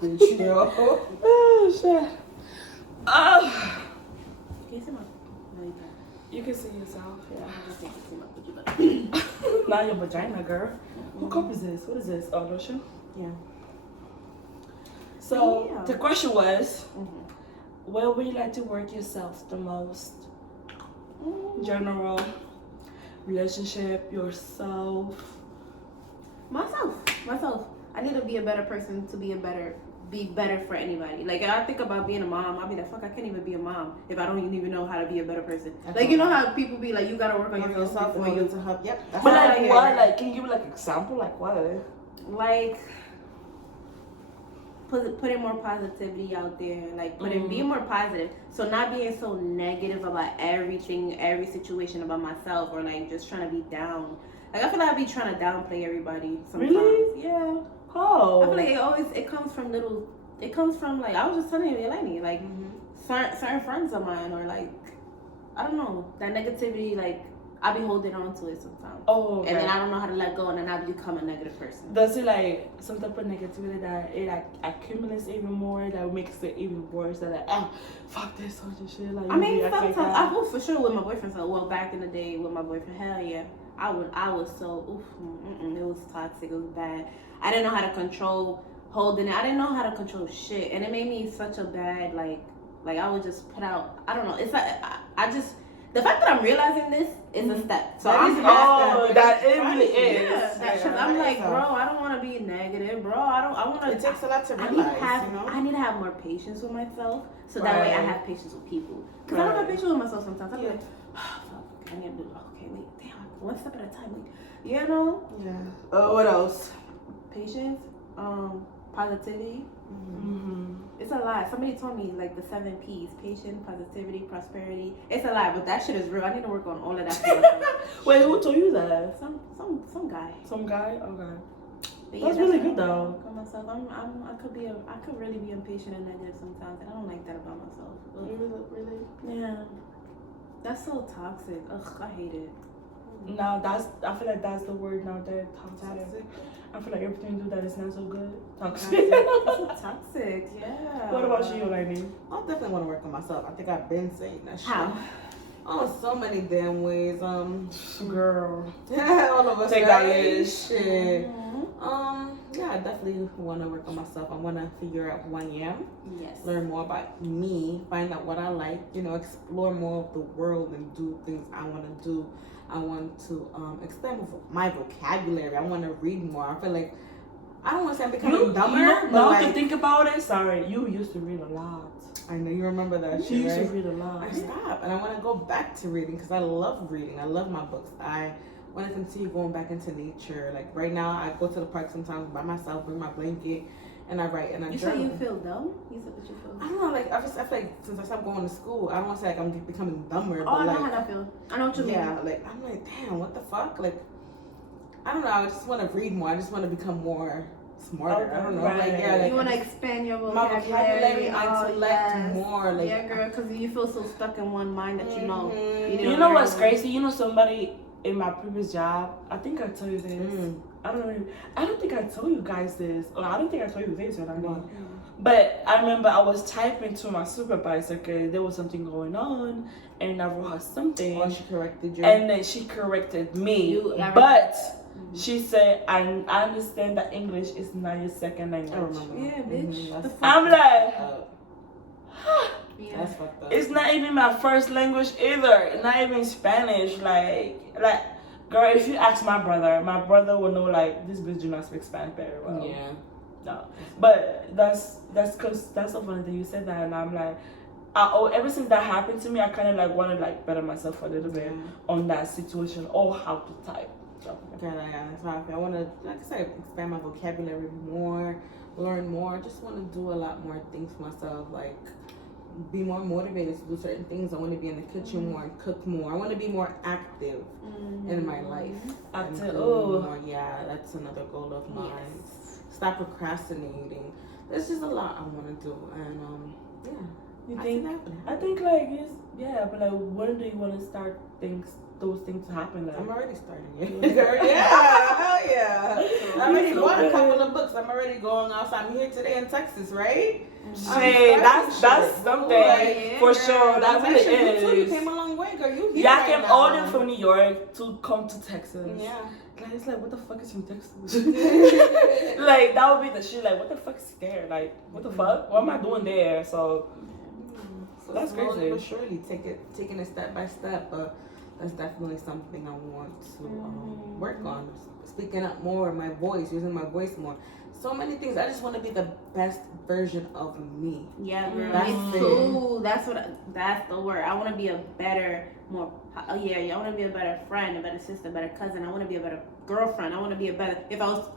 bitch, yo. Oh, shit. Oh. Can you see my... No, you can't. You can see yourself, yeah. I just think you see my vagina. Not your vagina, girl. What cup is this? What is this? Oh, lotion? Yeah. So, Yeah. the question was, Mm-hmm. where would you like to work yourself the most? General, relationship, yourself. Myself. I need to be a better person to be better for anybody. Like, I think about being a mom, I'll be like, fuck, I can't even be a mom if I don't even know how to be a better person. Like, you know how people be like, you gotta work on yourself before you... to help. Yep. But like what? Like, can you give me like example? Like what? Like, putting more positivity out there, like being more positive, so not being so negative about everything, every situation about myself, or like just trying to be down. Like, I feel like I be trying to downplay everybody sometimes. Really? Yeah. Oh. I feel like it comes from like, I was just telling you, Eleni, like certain friends of mine, or like, I don't know, that negativity, like I be holding on to it sometimes. Oh, okay. And then I don't know how to let go, and then I become a negative person. Does it like some type of negativity that it like accumulates even more, that makes it even worse? That like, oh, fuck this sort of shit. Like, I mean, sometimes I will for sure with my boyfriend. So, well, back in the day with my boyfriend, hell yeah, I was so it was toxic. It was bad. I didn't know how to control holding it. I didn't know how to control shit, and it made me such a bad like I would just put out. I don't know. It's like I just. The fact that I'm realizing this is a step. So that it really is. Yeah, I'm like, bro, I don't want to be negative, bro. I want to. It takes a lot to realize. I need to have more patience with myself, so that way I have patience with people. Because I don't have patience with myself sometimes. I'm like, oh, fuck, okay, I need to do. Okay, wait, damn, one step at a time. Wait, you know? Yeah. What else? Patience, positivity. It's a lot. Somebody told me like the 7 P's: patience, positivity, prosperity. It's a lot, but that shit is real. I need to work on all of that stuff. Wait, who told you that? Some guy. Some guy? Okay. But That's really good though. Myself, I could really be impatient and negative sometimes, and I don't like that about myself. Really? Yeah. That's so toxic. Ugh, I hate it. No, I feel like that's the word now. That toxic. I feel like everything you do that is not so good. Toxic. Toxic, yeah. What about you, Eleni? I definitely want to work on myself. I think I've been saying that shit. How? Oh, so many damn ways. Girl. All of us. Take that list. Shit. Yeah, I definitely want to work on myself. I want to figure out who I am. Yes. Learn more about me. Find out what I like. Explore more of the world and do things I want to do. I want to expand my vocabulary. I want to read more. I feel like I don't want to say I'm becoming dumber. Now to think about it, sorry, you used to read a lot. I know you remember that. She used to read a lot. I stopped, and I want to go back to reading because I love reading. I love my books. I want to continue going back into nature. Like right now, I go to the park sometimes by myself, bring my blanket, and I write and I journal. You say you feel dumb? You said that you feel dumb? I don't know, like I feel like since I stopped going to school, I don't want to say like I'm becoming dumber. Oh, but I know like, how that feel. I know what you mean. Yeah, like I'm like, damn, what the fuck? Like, I don't know. I just want to read more. I just want to become more smarter. I don't know. Right. Like, yeah, like you want to expand your my vocabulary, my intellect more. Like, yeah, girl, because you feel so stuck in one mind that you know. You know what's crazy? You know somebody in my previous job. I think I told you this. I don't think I told you guys this. Or I don't think I told you this. What I mean. But I remember I was typing to my supervisor because there was something going on, and I wrote her something. Oh, she corrected you. And then she corrected me. But she said, I understand that English is not your second language. I remember. Yeah, bitch. I'm like, yeah. That's fucked up. it's not even my first language either. Not even Spanish. Like, girl, if you ask my brother will know, like, this bitch do not speak Spanish very well. Yeah. No. But that's because that's so funny that you said that, and I'm like, ever since that happened to me, I kind of like want to like better myself a little bit on that situation or how to type. So, yeah, that's how I feel. I want to, like I said, expand my vocabulary more, learn more. I just want to do a lot more things for myself, like be more motivated to do certain things. I want to be in the kitchen more and cook more. I want to be more active in my life. Yeah, that's another goal of mine. Yes. Stop procrastinating. There's just a lot I want to do, and you think? I think like but like when do you want to start things those things happen. Like, I'm already starting it. Yeah, hell yeah. I already bought a couple of books. I'm already going outside. I'm here today in Texas, right? Shit, that's something for sure. That really is. You is. came a long way, girl. You here Yeah, I right came now. all the way from New York to come to Texas. Yeah. Like, it's like, what the fuck is from Texas? Like, that would be the shit. Like, what the fuck is there? Like, what the fuck? What am I doing there? So that's slowly crazy. but surely, taking it step by step. But that's definitely something I want to work on. Speaking up more, my voice, using my voice more. So many things. I just want to be the best version of me. Yeah, girl. That's Me too. That's the word. I want to be a better, more. I want to be a better friend, a better sister, a better cousin. I want to be a better girlfriend. I want to be a better.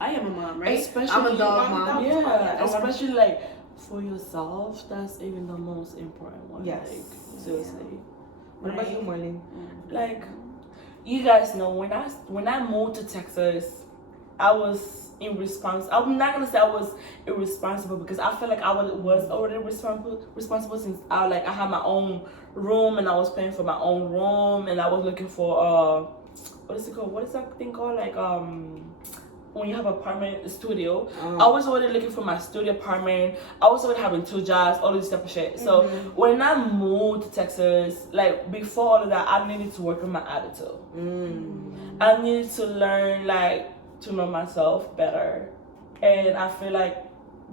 I am a mom, right? Especially, I'm a dog mom. Yeah, especially like for yourself. That's even the most important one. Yes. Like, seriously. What about you, Marlene? Like, you guys know when I moved to Texas, I was I'm not gonna say I was irresponsible because I feel like I was already responsible since I had my own room and I was paying for my own room and I was looking for what is it called? What is that thing called? Like when you have an apartment, a studio. I was already looking for my studio apartment. I was already having 2 jobs, all this type of shit. So when I moved to Texas, like before all of that, I needed to work on my attitude. I needed to learn to know myself better. And I feel like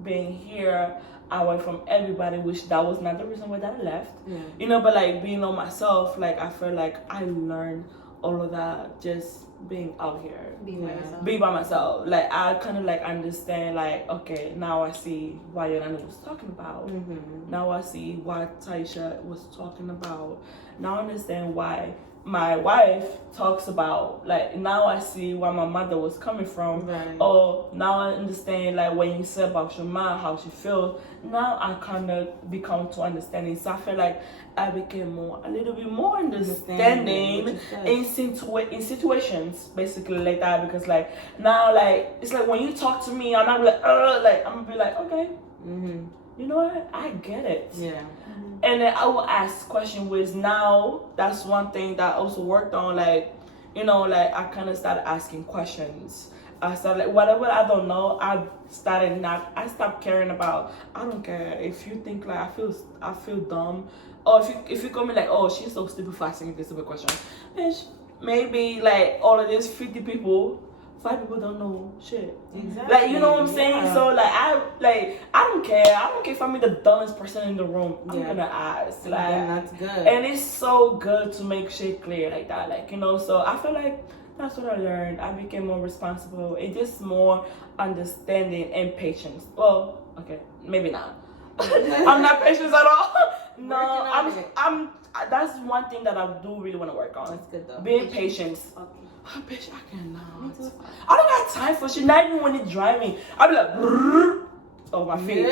being here away from everybody, which that was not the reason why that I left. You know, but being on myself, I feel like I learned all of that just being out here. Be by myself. I kind of understand okay, now I see why Yolanda was talking about. Now I see what Taisha was talking about. Now I understand why my wife talks about, now I see where my mother was coming from. Or now I understand when you say about your mom, how she feels. Now I kind of become to understanding. So I feel like I became a little bit more understanding in situations basically like that, because now it's when you talk to me, I'm not I'm gonna be okay. You know what? I get it. Yeah. And then I will ask questions, which now that's one thing that I also worked on. I kind of started asking questions. I started whatever I don't know, I stopped caring about. I don't care if you think I feel dumb, or if you call me oh, she's so stupid for asking this stupid question. Bitch, maybe all of these 50 people, 5 people don't know shit. Exactly. You know what I'm saying? So I don't care. I don't care if I'm the dumbest person in the room. I'm gonna ask. That's good. And it's so good to make shit clear like that. So I feel like that's what I learned. I became more responsible. It's just more understanding and patience. Well, okay, maybe not. I'm not patient at all. No, I'm that's one thing that I do really want to work on. That's good though. Being patient. Okay. Oh, bitch, I cannot. I don't got time for shit. Not even when it's driving. I'll be oh, my feet.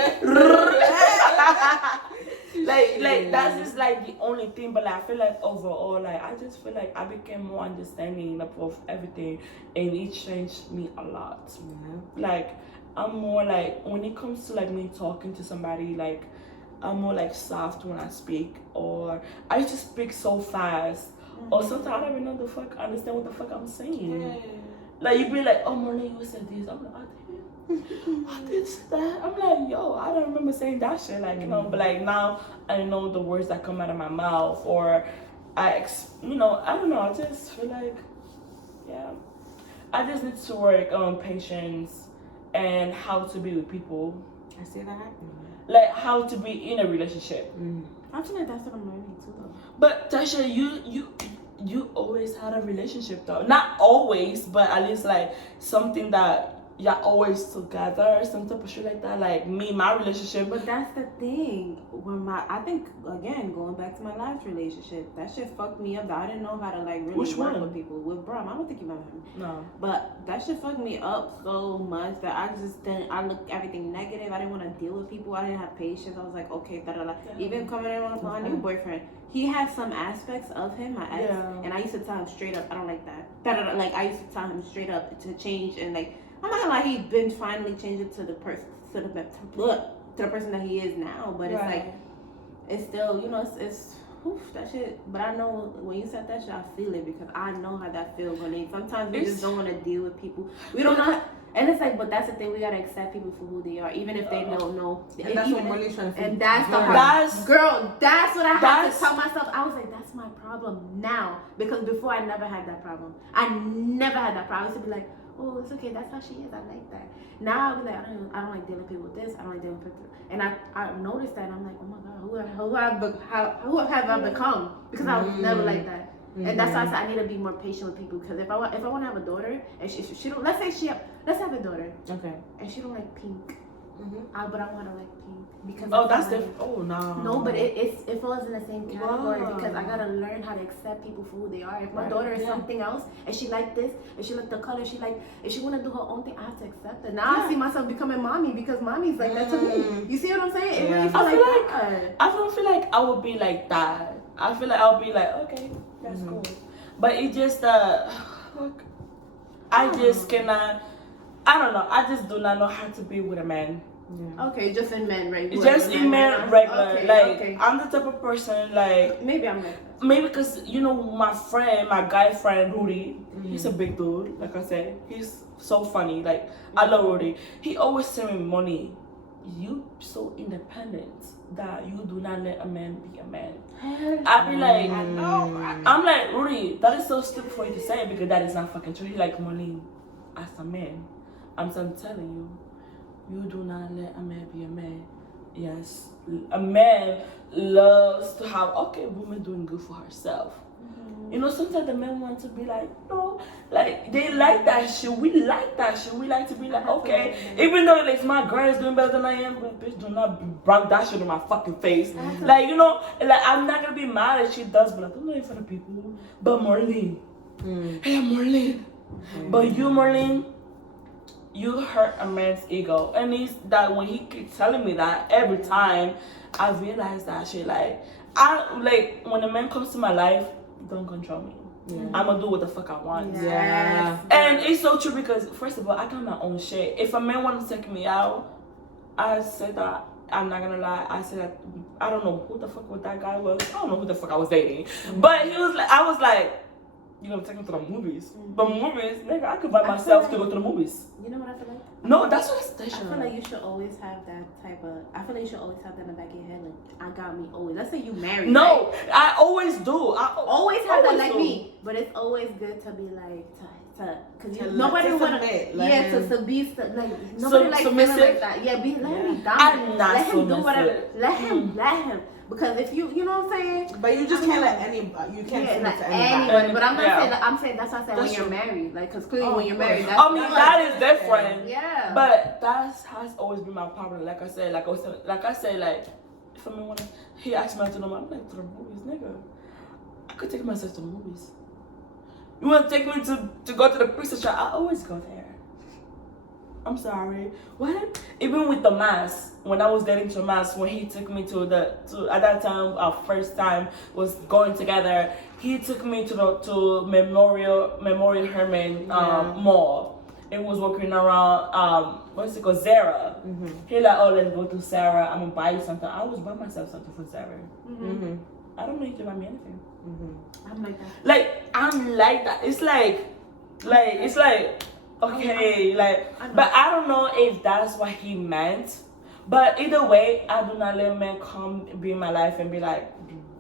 That's just the only thing. But I feel overall, I just feel I became more understanding of everything, and it changed me a lot. I'm more when it comes to me talking to somebody, I'm more soft when I speak, or I used to speak so fast. Or sometimes I don't even understand what the fuck I'm saying. You be oh, Marlene, you said this. I'm I did say that. I'm yo, I don't remember saying that shit. You know, but now I know the words that come out of my mouth, or I don't know. I just feel yeah, I just need to work on patience and how to be with people. I see that. How to be in a relationship. I feel that's what I'm learning too, though. But Tasha, you always had a relationship though. Not always, but at least something that y'all always together, some type of shit like that. Me, my relationship. But that's the thing. I think again, going back to my last relationship, that shit fucked me up. That I didn't know how to really work with people. With Brum, I don't think you met him. No. But that shit fucked me up so much that I just didn't. I looked everything negative. I didn't want to deal with people. I didn't have patience. I was okay, Even coming in with my new boyfriend, he had some aspects of him, my ex, and I used to tell him straight up, I don't like that. I used to tell him straight up to change, and I'm not gonna lie, he's been finally changing to the person, to the person that he is now. But it's it's still, it's oof, that shit. But I know when you said that shit, I feel it because I know how that feels. When sometimes we just don't want to deal with people. We don't know. And it's like, but that's the thing. We gotta accept people for who they are, even if they don't know. And that's what Molly's trying to. And that's the hard. Girl, that's what I had to tell myself. I was like, that's my problem now, because before I never had that problem. I never had that problem. I used to be like, oh, it's okay. That's how she is. I like that. Now I'll be like, I don't like dealing with people with this. I don't like dealing with people. And I noticed that. And I'm like, oh my god, who have I become? Because I was never like that. And that's why I said I need to be more patient with people. Because if I want to have a daughter and she don't, let's have a daughter. Okay. And she don't like pink. But I want to like pink because that's different. Oh no. No, but it falls in the same category because I gotta learn how to accept people for who they are. If my daughter is something else and she like this and she like the color she like, if she wanna do her own thing, I have to accept it. Now I see myself becoming mommy because mommy's like that to me. You see what I'm saying? It really I don't feel like I would be like that. I feel like I'll be like, okay, that's cool. But it just look, I just cannot. I don't know. I just do not know how to be with a man. Yeah. Okay, just in men, right? Just in men, regular. Okay, I'm the type of person like. Maybe I'm like that. Maybe because my guy friend Rudy, he's a big dude. Like I said, he's so funny. Like I love Rudy. He always send me money. You so independent that you do not let a man be a man. I be like, I'm like, Rudy, that is so stupid for you to say because that is not fucking true. He like money as a man. I'm telling you, you do not let a man be a man. Yes, a man loves to have woman doing good for herself. You know, sometimes the men want to be like, no, like they like that shit. We like that shit. We like to be like, okay, even though if my girl is doing better than I am, but bitch, do not brag that shit in my fucking face. Like, you know, like I'm not gonna be mad if she does, but like, I'm not in front of people. But Marlene, hey Marlene, but you Marlene, you hurt a man's ego, and it's that when he keeps telling me that every time, I realize that shit. Like when a man comes to my life. Don't control me. I'm gonna do what the fuck I want. Yeah. And it's so true because first of all, I got my own shit. If a man wants to take me out, I said that I'm not gonna lie. I said that I don't know who the fuck that guy was. I don't know who the fuck I was dating. But he was like, I was like, you gonna take me to the movies? But movies, nigga, I could buy myself to go to the movies. You know what I feel like? No, that's what I feel like you should always have that type of. I feel like you should always have that in the back of your head. Like, I got me always. Let's say you married. No, right? I always do. I always have that like me. But it's always good to be like because nobody want to to be like nobody like feeling like that. Yeah, let him dominate. I'm not let him submissive. do whatever. Let him. Because if you know what I'm saying? But you just can't let anybody, you can't say that to anybody. But I'm not saying that, I'm saying that's why I said when you're married. Like, because clearly when you're married, that's that is different. Yeah. But that has always been my problem. Like I said, like if I want to, he asked me to know, I'm like, to the movies, nigga. I could take myself to the movies. You want to take me to go to the pizza shop? I always go there. I'm sorry. What? Even with the mask, when I was dating Tomas, when he took me to at that time, our first time was going together, he took me to Memorial Herman Mall. It was walking around what's it called, Zara. He like, oh, let's go to Zara. I'm gonna buy you something. I always buy myself something for Zara. I don't need to buy me anything. I'm like that. Like I'm like that. It's like it's like. Okay, but I don't know if that's what he meant. But either way, I do not let men come be in my life and be like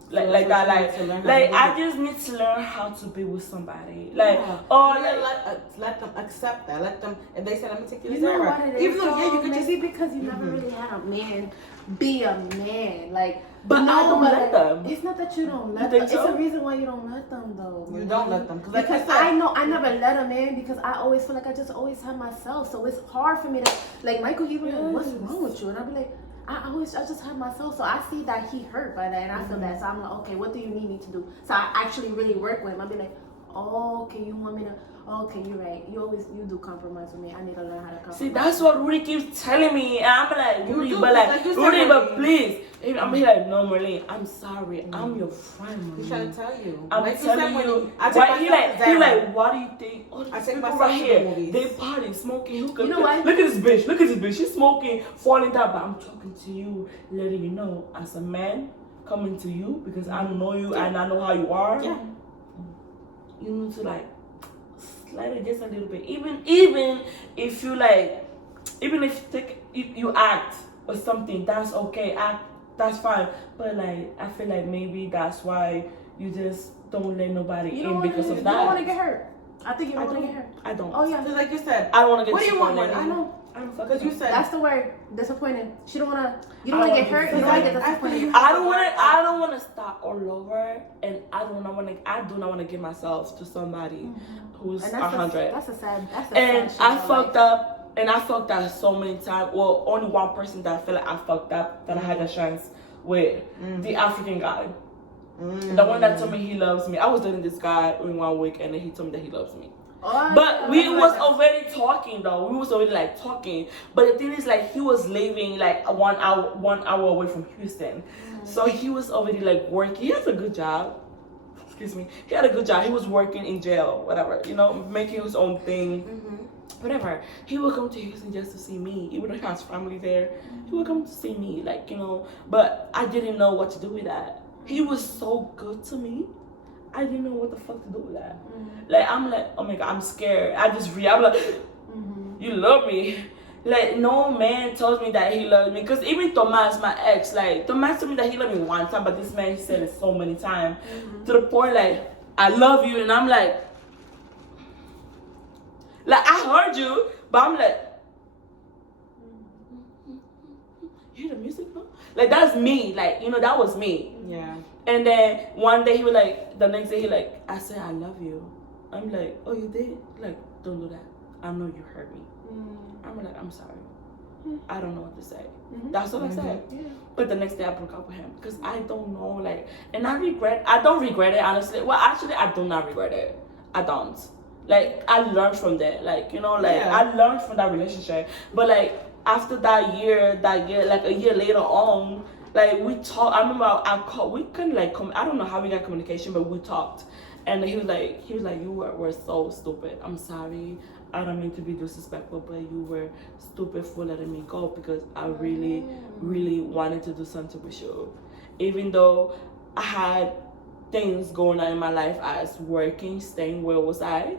that. I just need to learn how to be with somebody. Let them accept that. Let them. If they say, "Let me take you to Zara," know what it is, even though you could maybe because you never really had a man be a man, like. But I don't let them. It's not that you don't let them. It's a reason why you don't let them, though. You don't let them. Because I know I never let them in because I always feel like I just always have myself. So it's hard for me to, like, Michael, he was like, what's wrong with you? And I'll be like, I just have myself. So I see that he hurt by that and I feel that. So I'm like, okay, what do you need me to do? So I actually really work with him. I'll be like, oh, okay, you want me to... Okay, you're right. You do compromise with me. I need to learn how to compromise. See, that's what Rudy keeps telling me. And I'm like, Rudy, but please. I'm like, no, Marlene, I'm sorry. I'm your friend, Marlene. He's trying to tell you. I'm telling you. He like, what do you think? Oh, I take my right here. They party, smoking hookah. You know what? Look at this bitch. She's smoking, falling down. But I'm talking to you, letting you know, as a man, coming to you because I know you and I know how you are. Yeah. You need to like slide it just a little bit. Even if you like, even if you act or something, that's okay. Act, that's fine. But like, I feel like maybe that's why you just don't let nobody in because of that. You don't want to get hurt. I think you don't want to get hurt. I don't. Oh yeah. Just like you said. I don't want to get What do you want? disappointed. I know. I don't Because you said. That's the word. Disappointed. You don't want to. You don't want to get hurt. You don't want to get disappointed. I don't want to start all over, and I do not want to give myself to somebody who's 100. That's a sad. And I fucked up, and I fucked up so many times. Well, only one person that I feel like I fucked up that I had a chance with, the African guy, the one that told me he loves me. I was dating this guy in 1 week, and then he told me that he loves me. Oh, But we was already talking though. We was already like talking. But the thing is like he was living like 1 hour away from Houston. So he was already like working. He has a good job. Excuse me. He had a good job. He was working in jail, whatever, you know, making his own thing. Whatever. He would come to Houston just to see me. Even though he has family there. He would come to see me, like, you know, but I didn't know what to do with that. He was so good to me. I didn't know what the fuck to do with that. Like, I'm like, oh my God, I'm scared. I'm like, you love me. Like, no man told me that he loved me. Because even Thomas, my ex, like, Thomas told me that he loved me one time, but this man, he said it so many times. To the point, like, I love you. And I'm like, I heard you, but I'm like, you hear the music, no? Like, that's me. Like, you know, that was me. Yeah. And then one day he was like, the next day he like, I said, I love you. I'm like, oh, you did? Like, don't do that. I know you hurt me. I'm like, I'm sorry. I don't know what to say. That's what I said. Yeah. But the next day I broke up with him because I don't know, like, and I don't regret it, honestly. Well, actually, I do not regret it. I don't. Like, I learned from that. Like, you know, like, I learned from that relationship. But, like, after that year, like, a year later on, like, we talked. I remember I called. We couldn't like I don't know how we got communication, but we talked. And he was like, you were so stupid. I'm sorry. I don't mean to be disrespectful, but you were stupid for letting me go because I really, really wanted to do something with you. Even though I had things going on in my life as working, staying where was I,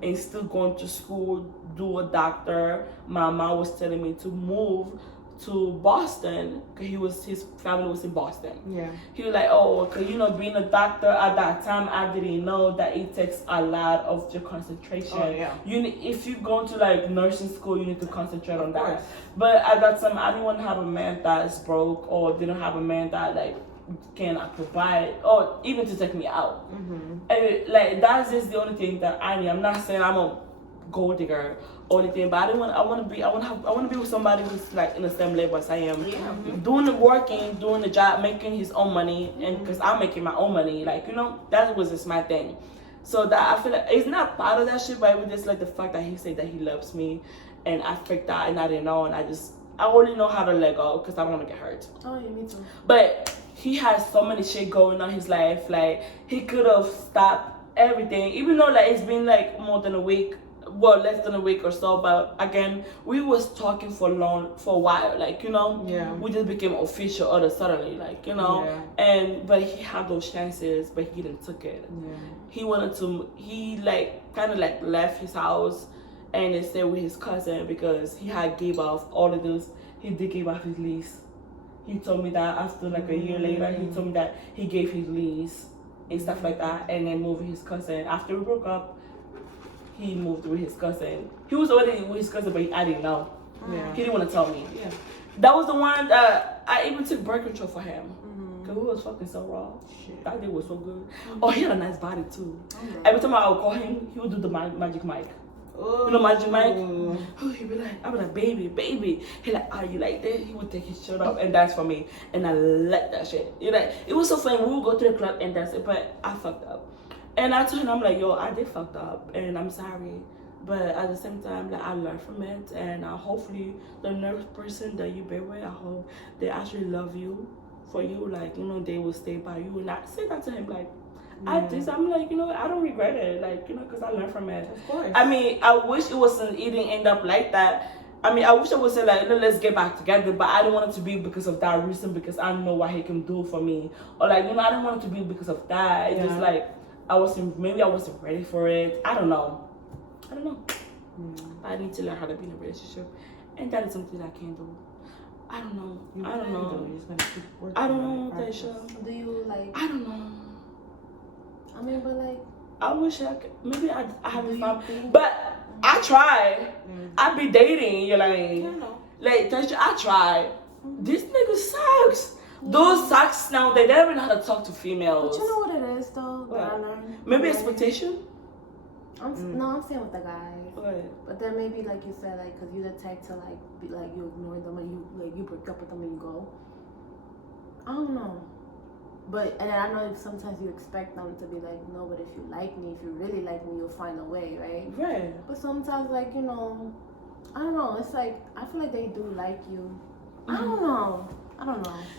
and still going to school, do a doctor. My mom was telling me to move to Boston because his family was in Boston. Yeah. He was like, oh, because you know, being a doctor at that time, I didn't know that it takes a lot of your concentration. Oh, yeah. If you go to like nursing school, you need to concentrate on that. course. But at that time, I didn't want to have a man that's broke or didn't have a man that like cannot provide or even to take me out. And like that's just the only thing that I need. I'm not saying I'm a gold digger or anything, but I want to be with somebody who's like in the same level as I am. Doing the working, doing the job, making his own money, and because I'm making my own money, like, you know, that was just my thing. So that I feel like it's not part of that shit, but it was just like the fact that he said that he loves me, and I freaked out and I didn't know, and I only know how to let go because I don't want to get hurt. Oh yeah, me too. But he has so many shit going on in his life. Like, he could have stopped everything, even though like it's been like more than a week. Well, less than a week or so, but again, we was talking for a while, like, you know, we just became official all of a sudden, like, you know, but he had those chances, but he didn't took it. He like kind of like left his house and stayed with his cousin because he had gave off all of those. He did give off his lease. He told me that after like a year later, he told me that he gave his lease and stuff like that, and then moved with his cousin. After we broke up, he moved with his cousin. He was already with his cousin, but I didn't know. He didn't want to tell me. That was the one that I even took birth control for him. Because we was fucking so raw. Shit. That dude was so good. Oh, he had a nice body too. Every time I would call him, he would do the magic mic. You know Magic Mike? Oh, he'd be like, I was like, baby. He like, are you like that? He would take his shirt off and dance for me. And I like that shit. It was so fun. We would go to the club and dance, but I fucked up. And I told him, I'm like, yo, I did fucked up and I'm sorry. But at the same time, like, I learned from it, and hopefully the next person that you bear with, I hope they actually love you for you. Like, you know, they will stay by you. And I say that to him, like, I'm like, you know, I don't regret it, like, you know, because I learned from it. Of course. I mean, I wish it wasn't, it didn't end up like that, I mean, I wish I would say like, no, let's get back together, but I don't want it to be because of that reason, because I know what he can do for me, or like, you know, I don't want it to be because of that. It's just like I wasn't ready for it. I don't know. I need to learn how to be in a relationship, and that is something I can't do. I don't know. I don't know. You're just gonna keep working. I don't know, Taisha. Do you like? I don't know. I mean, but like, I wish I could. Maybe I haven't found, think- but I try. I be dating. You're like, like Taisha, I try. This nigga sucks. Those sucks now. They don't even know how to talk to females. But you know what it is though that I learned. Maybe expectation. No, I'm saying with the guys. What? But then maybe like you said, like, cause you're the type to like be like you ignore them and you break up with them and you go. I don't know. But and I know sometimes you expect them to be like, no, but if you like me, if you really like me, you'll find a way, right? Right. But sometimes, like, you know, I don't know. It's like I feel like they do like you. I don't know.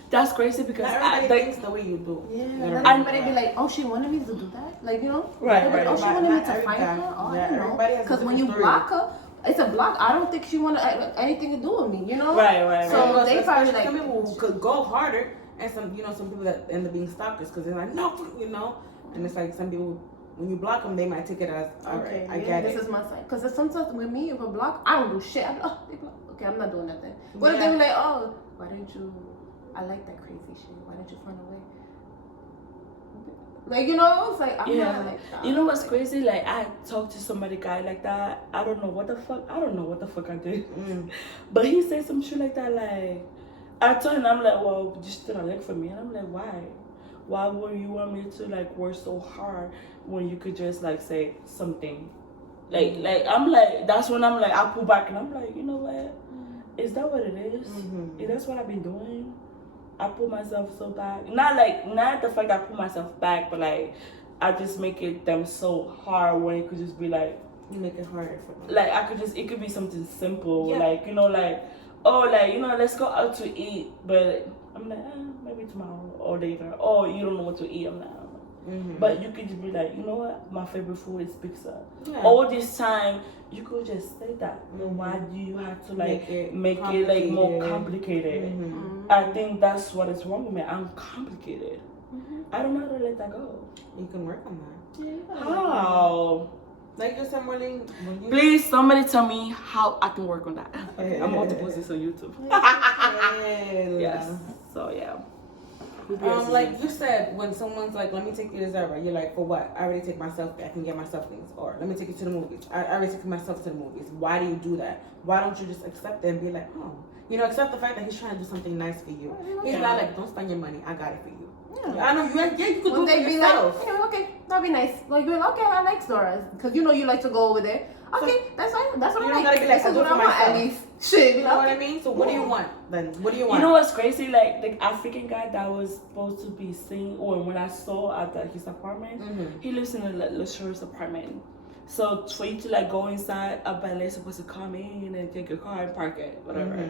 That's crazy because everybody thinks the way you do. Yeah. Everybody be like, oh, she wanted me to do that, like, you know. Right. Oh, she wanted me to find her. Oh, you know. Because when you block her, it's a block. I don't think she wanted anything to do with me, you know. Right. So they probably like some people could go harder, and some people that end up being stalkers because they're like, no, you know. And it's like some people, when you block them, they might take it as, all right, I get it. This is my side. Because sometimes with me, if I block, I don't do shit. I'm like, oh, they block. Okay, I'm not doing nothing. What if they be like, oh, why didn't you? I like that crazy shit. Why didn't you find a way? Like, you know, it's like, I'm not like that. You know what's crazy? Like, I talked to somebody guy like that. I don't know what the fuck I did. But he said some shit like that. Like, I told him, I'm like, well, you still don't look for me. And I'm like, why? Why would you want me to like work so hard when you could just like say something? Like I'm like, that's when I'm like, I pull back and I'm like, you know what? Is that what it is? Is that what I've been doing? I pull myself so back. Not the fact that I pull myself back, but like I just make it them so hard when it could just be like, you make it harder for them. Like it could be something simple, like, you know, like, oh, like, you know, let's go out to eat, but I'm like, maybe tomorrow or later. Oh, you don't know what to eat. I'm like, I don't know. But you could just be like, you know what, my favorite food is pizza. All this time you could just say that. Why do you have to like make it like more complicated? I think that's what is wrong with me. I'm complicated. I don't know how to let that go. You can work on that. How? Like you said, Marlene, please, somebody tell me how I can work on that. Okay, I'm about to post this on YouTube. Yes. So yeah. Like you said, when someone's like, let me take you to Zara, you're like, for what? I already take myself back and get myself things. Or let me take you to the movies. I already take myself to the movies. Why do you do that? Why don't you just accept it and be like, oh, you know, accept the fact that he's trying to do something nice for you. He's not like, don't spend your money. I got it for you. Yeah. I know you could do it for yourself. Like, okay, that'd be nice. Like, you're like, okay, I like Zora's because you know you like to go over there. Okay, that's fine. That's what I like. This is what I want at least. Shit, you know what I mean? So what do you want then? What do you want? You know what's crazy? Like the African guy that was supposed to be seen, or when I saw at his apartment, he lives in a luxurious apartment. So for you to like go inside, a valet is supposed to come in and take your car and park it, whatever.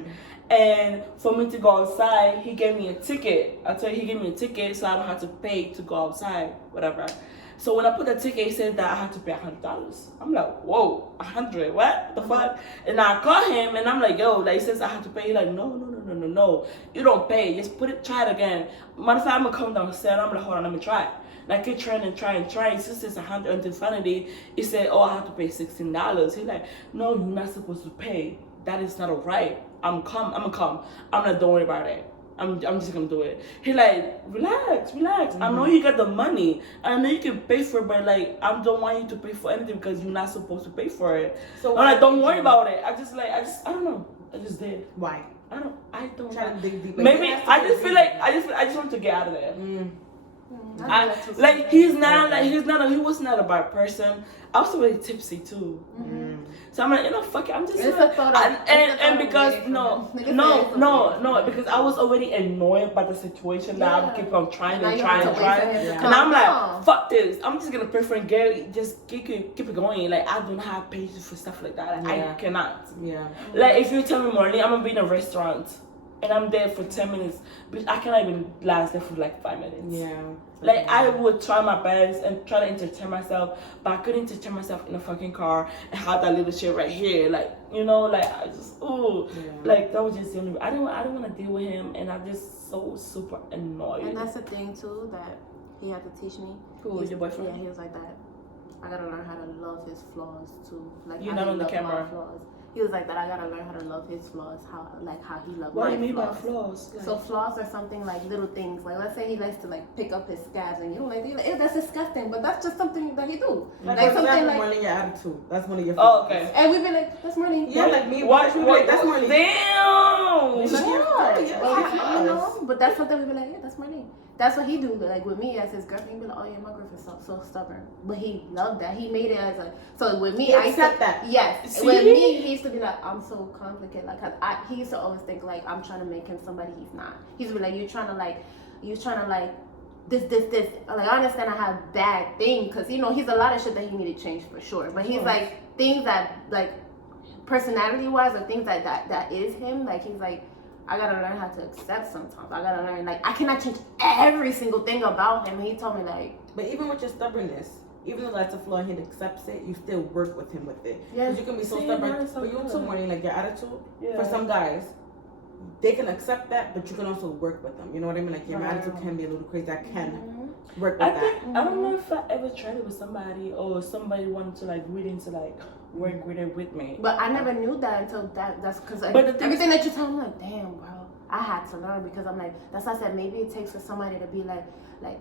And for me to go outside, he gave me a ticket. I told you he gave me a ticket so I don't have to pay to go outside, whatever. So when I put the ticket, he said that I had to pay $100. I'm like, whoa, 100? What the fuck? And I call him and I'm like, yo, like, he says I have to pay. He's like, no, you don't pay. Just try it again. Matter of fact, I'm gonna come downstairs. I'm like, hold on, let me try. And I keep trying. Since it's 100, until finally he said, oh, I have to pay $16. He's like, no, you're not supposed to pay. That is not alright. I'm gonna come. I'm like, don't worry about it. I'm just gonna do it. He like, relax. I know you got the money. I know you can pay for it, but like, I don't want you to pay for anything because you're not supposed to pay for it. So I'm like, don't worry about it. I don't know. I just did. Why? I don't try to dig deep. Maybe I just feel like I just want to get out of there. He was not a bad person. I was really tipsy too. So I'm like, you know, fuck it. I'm just because because I was already annoyed by the situation that I keep on trying. And I'm like, fuck this. I'm just gonna prefer and just keep it going. Like, I don't have patience for stuff like that. Like, I cannot. Yeah. Like, if you tell me, Marlene, I'm gonna be in a restaurant and I'm there for 10 minutes, but I cannot even last there for like 5 minutes. Yeah. Like, I would try my best and try to entertain myself, but I couldn't entertain myself in a fucking car and have that little shit right here. Like, you know, like, I just, ooh. Yeah. Like, that was just the only, I don't want to deal with him, and I'm just so super annoyed. And that's the thing, too, that he had to teach me. Who was your boyfriend? Yeah, he was like that. I gotta learn how to love his flaws, too. Like, You're how not he on the loved camera. my flaws. He was like that. I gotta learn how to love his flaws, how he loved What my do you mean by flaws. flaws? Like, So flaws are something like little things. Like, let's say he likes to like pick up his scabs, and you don't like, you're like, ew, that's disgusting. But that's just something that he do. Like Like something that's like, more than your attitude. That's one of your. oh, okay. and we've been like, that's money. Yeah, like me. What? we be like, that's more than. Damn! Like, Yeah, yeah, you know, but that's something we be like, yeah, that's money. That's what he do. Like with me as his girlfriend, he be like, oh yeah, my girlfriend's so stubborn. But he loved that. He made it as a. So with me, He I used accept to, that. Yes. See? With me, he used to be like, I'm so complicated. Like he used to always think like I'm trying to make him somebody he's not. He's be like, you trying to like this. Like I understand I have bad things because you know he's a lot of shit that he need to change for sure. But he's like things that like personality wise or things that is him. Like he's like. I gotta learn how to accept sometimes. I gotta learn, like, I cannot change every single thing about him. He told me, like... But even with your stubbornness, even though that's a flaw and he accepts it, you still work with him with it. Yeah. Because you can be so See, stubborn. that is so But you good. too, Marnie, like your attitude, Yeah. for some guys, they can accept that, but you can also work with them. You know what I mean? Like your Right. attitude can be a little crazy. I can Mhm. work with I that. think I don't know if I ever tried it with somebody or somebody wanted to like willing to like work with it with me. But I never knew that until that's because like, But the thing everything that you tell me, like, damn, bro. I had to learn because I'm like, that's why I said maybe it takes for somebody to be like,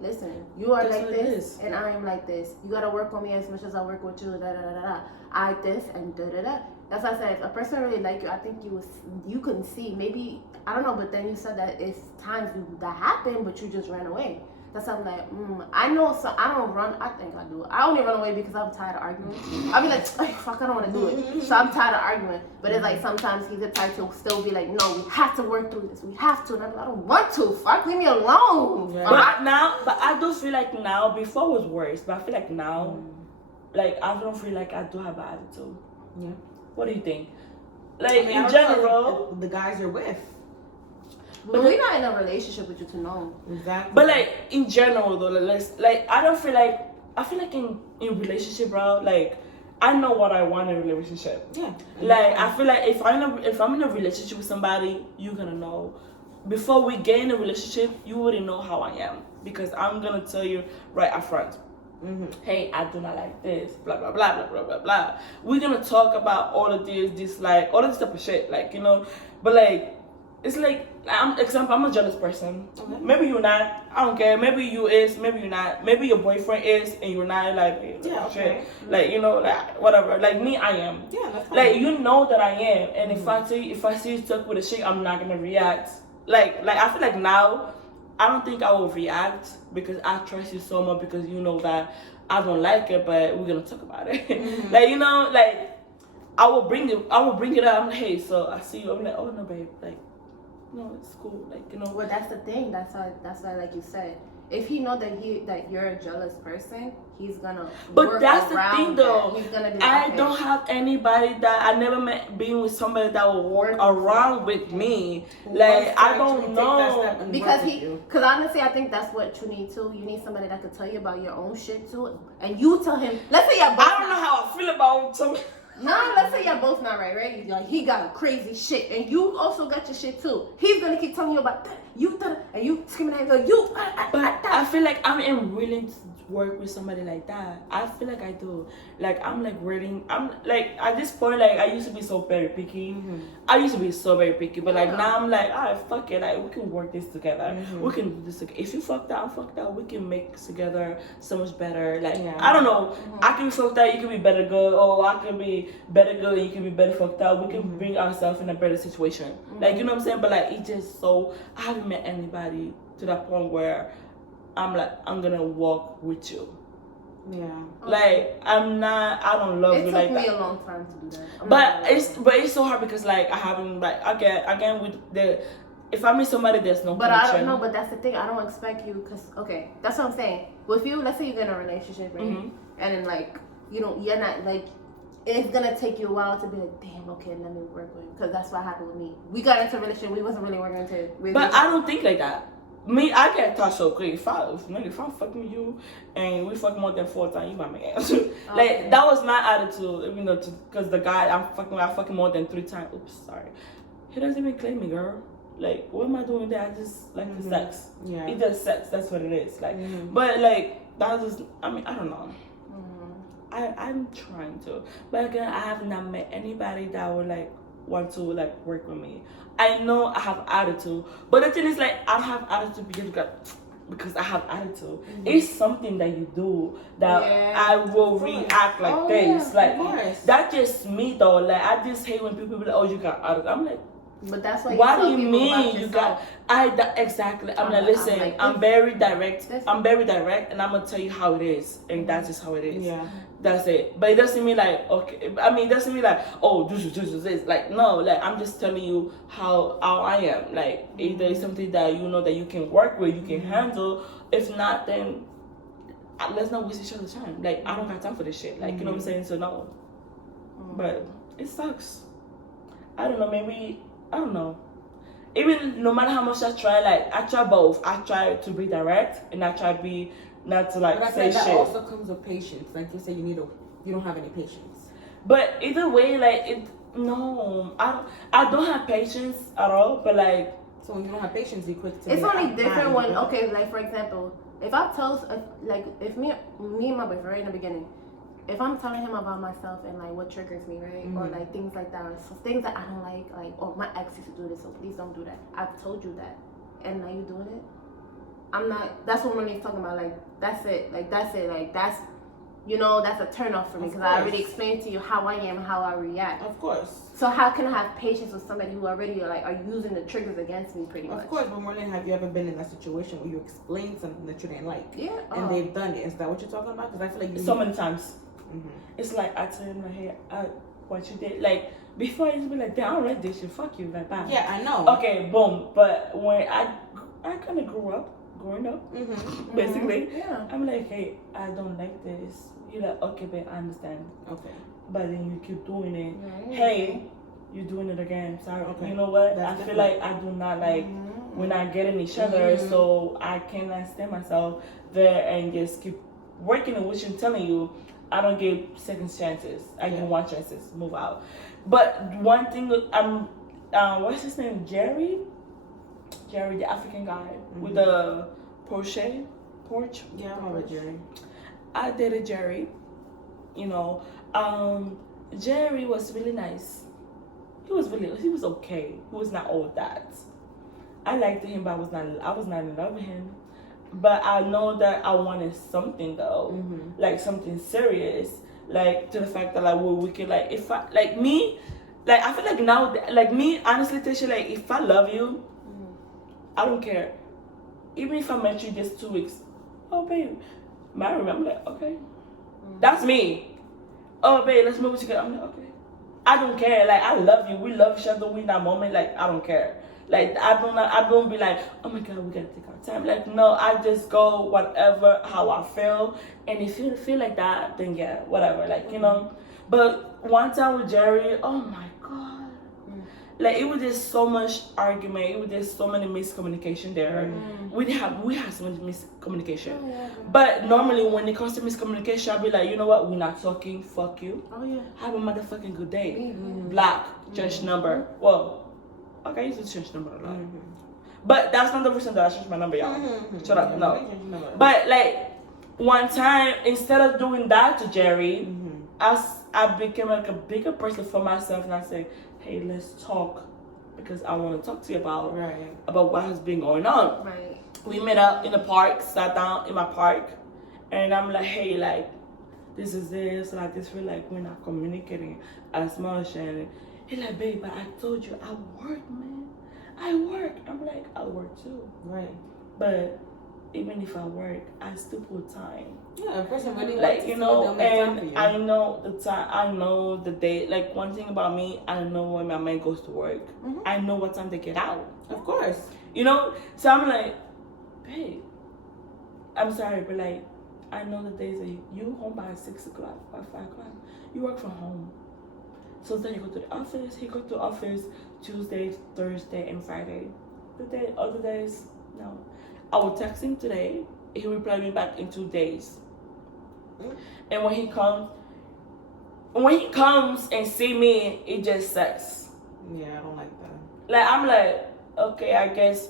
listen, you are That's like what it this is. and I am like this. You gotta work on me as much as I work with you. Da da da da. I this and da da da. That's why I said if a person really like you, I think you can see maybe I don't know, but then you said that it's times that happen, but you just ran away. That's why I'm like, I know, so I don't run. I think I do. I only run away because I'm tired of arguing. I'll be like, fuck, I don't want to do it. So I'm tired of arguing. But it's like sometimes he's the type to still be like, no, we have to work through this. We have to. And I'm like, I don't want to. Fuck, leave me alone. Yeah. But I do feel like now, before it was worse, but I feel like now, like I don't feel like I do have an attitude. Yeah. What do you think? Like I mean, I in don't know general, if the guys you're with. But we're not in a relationship with you to know. Exactly. but like in general though, like I don't feel like I feel like in relationship, bro, like I know what I want in a relationship. yeah. Like I feel like if I'm in a relationship with somebody, you're gonna know. Before we get in a relationship, you already know how I am because I'm gonna tell you right up front. Hey, I do not like this. Blah blah blah blah blah blah blah. We're gonna talk about all of this like all this type of shit, like you know. But like, it's like I'm a jealous person. Okay. Maybe you're not. I don't care. Maybe you is. Maybe you're not. Maybe your boyfriend is, and you're not. Like Yeah, shit. okay. Like you know, like whatever. Like me, I am. Yeah, that's fine. Like you know that I am, and if I see you stuck with a shit, I'm not gonna react. Like I feel like now, I don't think I will react because I trust you so much because you know that I don't like it, but we're gonna talk about it. Like you know, like I will bring it up. I'm like, hey, so I see you. I'm like, oh no, babe, like no, it's cool. Like you know, Well, that's the thing. That's why, like you said, if he know that you're a jealous person, he's gonna. But work that's the around thing, though. that. He's gonna be like, I okay. don't have anybody that I never met being with somebody that will work around with me. Like I don't know. Because honestly, I think that's what you need too. You need somebody that could tell you about your own shit too, and you tell him. Let's say you're both. I don't know how I feel about some. No, let's say you're both not right? Like he got a crazy shit, and you also got your shit too. He's gonna keep telling you about that, and you screaming at him, you. But I feel like I'm willing to work with somebody like that. I feel like I do. Like I'm like willing. I'm like at this point, like I used to be so very picky. I used to be so very picky, but like now I'm like, alright, fuck it. Like we can work this together. We can do this together. If you fucked out, I'm fucked out. We can make this together so much better. Like I don't know. I can be fucked out. You can be better good. Or I can be better good. You can be better fucked out. We can bring ourselves in a better situation. Like you know what I'm saying? But like it's just so I haven't met anybody to that point where I'm like I'm gonna walk with you. Yeah. Like I don't love It you took like me that. a long time to do that. I'm not But gonna lie. it's so hard because like I haven't like again with the if I meet somebody there's no But connection. I don't know. But that's the thing. I don't expect you because that's what I'm saying. With you, let's say you get in a relationship, right? And then like you're not like it's gonna take you a while to be like, damn, okay, let me work with him. Because that's what happened with me. We got into a relationship, we wasn't really working into it. But I don't think like that. Me, I get touched so quick. If I'm fucking with you and we fuck more than 4 times, you my man. Like, that was my attitude, even though, because the guy I fucking more than 3 times. Oops, sorry. He doesn't even claim me, girl. Like, what am I doing there? I just like the sex. Yeah. He does sex, that's what it is. Like, but like, that was, I mean, I don't know. I'm trying to. But again, I have not met anybody that would like want to like work with me. I know I have attitude, but the thing is like I have attitude because I have attitude. It's something that you do that I will react like this. Like that's just me though. Like I just hate when people be like, "Oh, you got attitude." I'm like, but that's why. What do you mean you got? Exactly. I'm like, listen. I'm very direct. I'm very direct, and I'm gonna tell you how it is, and that's just how it is. Yeah. That's it. But it doesn't mean like okay. I mean, it doesn't mean like oh, this is this. Like no. Like I'm just telling you how I am. Like if there is something that you know that you can work with, you can handle. If not, then let's not waste each other's time. Like I don't got time for this shit. Like you know what I'm saying. So no. But it sucks. I don't know. Maybe. I don't know. Even no matter how much I try, like I try both. I try to be direct and I try to be not to like but say that shit. also comes with patience. Like you say, you don't have any patience. But either way, like no, I don't have patience at all. But like, so when you don't have patience, you quick to. It's only different when like for example, if I tell like if me and my boyfriend right in the beginning. If I'm telling him about myself and like what triggers me, right, or like things like that, so things that I don't like, oh my ex used to do this, so please don't do that. I've told you that, and now you doing it. I'm not. That's what Monique's talking about. Like that's it. Like that's it. Like that's, you know, that's a turn off for me because I already explained to you how I am, how I react. Of course. So how can I have patience with somebody who already like are using the triggers against me pretty much? Of course, but Marlene, have you ever been in that situation where you explained something that you didn't like? Yeah. And they've done it. Is that what you're talking about? Because I feel like so many times. It's like I tell him like, hey, what you did. Like before, I used to be like, damn, I don't like this shit. Fuck you, like that. Yeah, I know. Okay, boom. But when I kind of growing up, basically. Yeah. I'm like, hey, I don't like this. You're like, okay, babe, I understand. Okay. But then you keep doing it. Right. Hey, you're doing it again. Sorry. Okay. You know what? That's I feel like I do not like when I get in each other, so I cannot stand myself there and just keep working on what I'm telling you. I don't give second chances. I give one chances. Move out. But one thing, what's his name? Jerry, the African guy with the Porsche. Yeah, I remember Jerry. I dated Jerry. You know, Jerry was really nice. He was okay. He was not all that. I liked him, but I was not in love with him. But I know that I wanted something though, like something serious, like to the fact that like we could like if I like me, like I feel like now like me honestly, Tisha, like if I love you, I don't care, even if I met you just 2 weeks. Oh babe, marry me. I'm like okay, that's me. Oh babe, let's move together. I'm like okay, I don't care. Like I love you. We love each other. We in that moment. Like I don't care. Like I don't be like, oh my god, we gotta take our time. Like no, I just go whatever how I feel, and if you feel like that, then yeah, whatever. Like you know. But one time with Jerry, oh my god, like it was just so much argument. It was just so many miscommunication there. We had so much miscommunication. But normally when it comes to miscommunication, I'll be like, you know what, we're not talking. Fuck you. Oh yeah. Have a motherfucking good day. Block. Change number. Well. Okay, I used to change number a lot. But that's not the reason that I changed my number, y'all. Shut up, no. But like, one time, instead of doing that to Jerry, I became like a bigger person for myself and I said, hey, let's talk. Because I want to talk to you about what has been going on. Right. We met up in the park, sat down in my park, and I'm like, hey, like, this is this, like, this feel like we're not communicating as much, and he's like, babe, but I told you I work, man. I work. I'm like, I work too. Right. But even if I work, I still put time. Yeah, of course, really like, you know, and I know the time, I know the day. Like, one thing about me, I know when my man goes to work. I know what time they get out. Of course. You know? So I'm like, babe, I'm sorry, but like, I know the days that you home by 6 o'clock, by 5 o'clock. You work from home. Sometimes he go to the office. He go to the office Tuesday, Thursday, and Friday. Other days, no. I will text him today. He will reply me back in 2 days. And when he comes and see me, it just sucks. Yeah, I don't like that. Like, I'm like, okay, I guess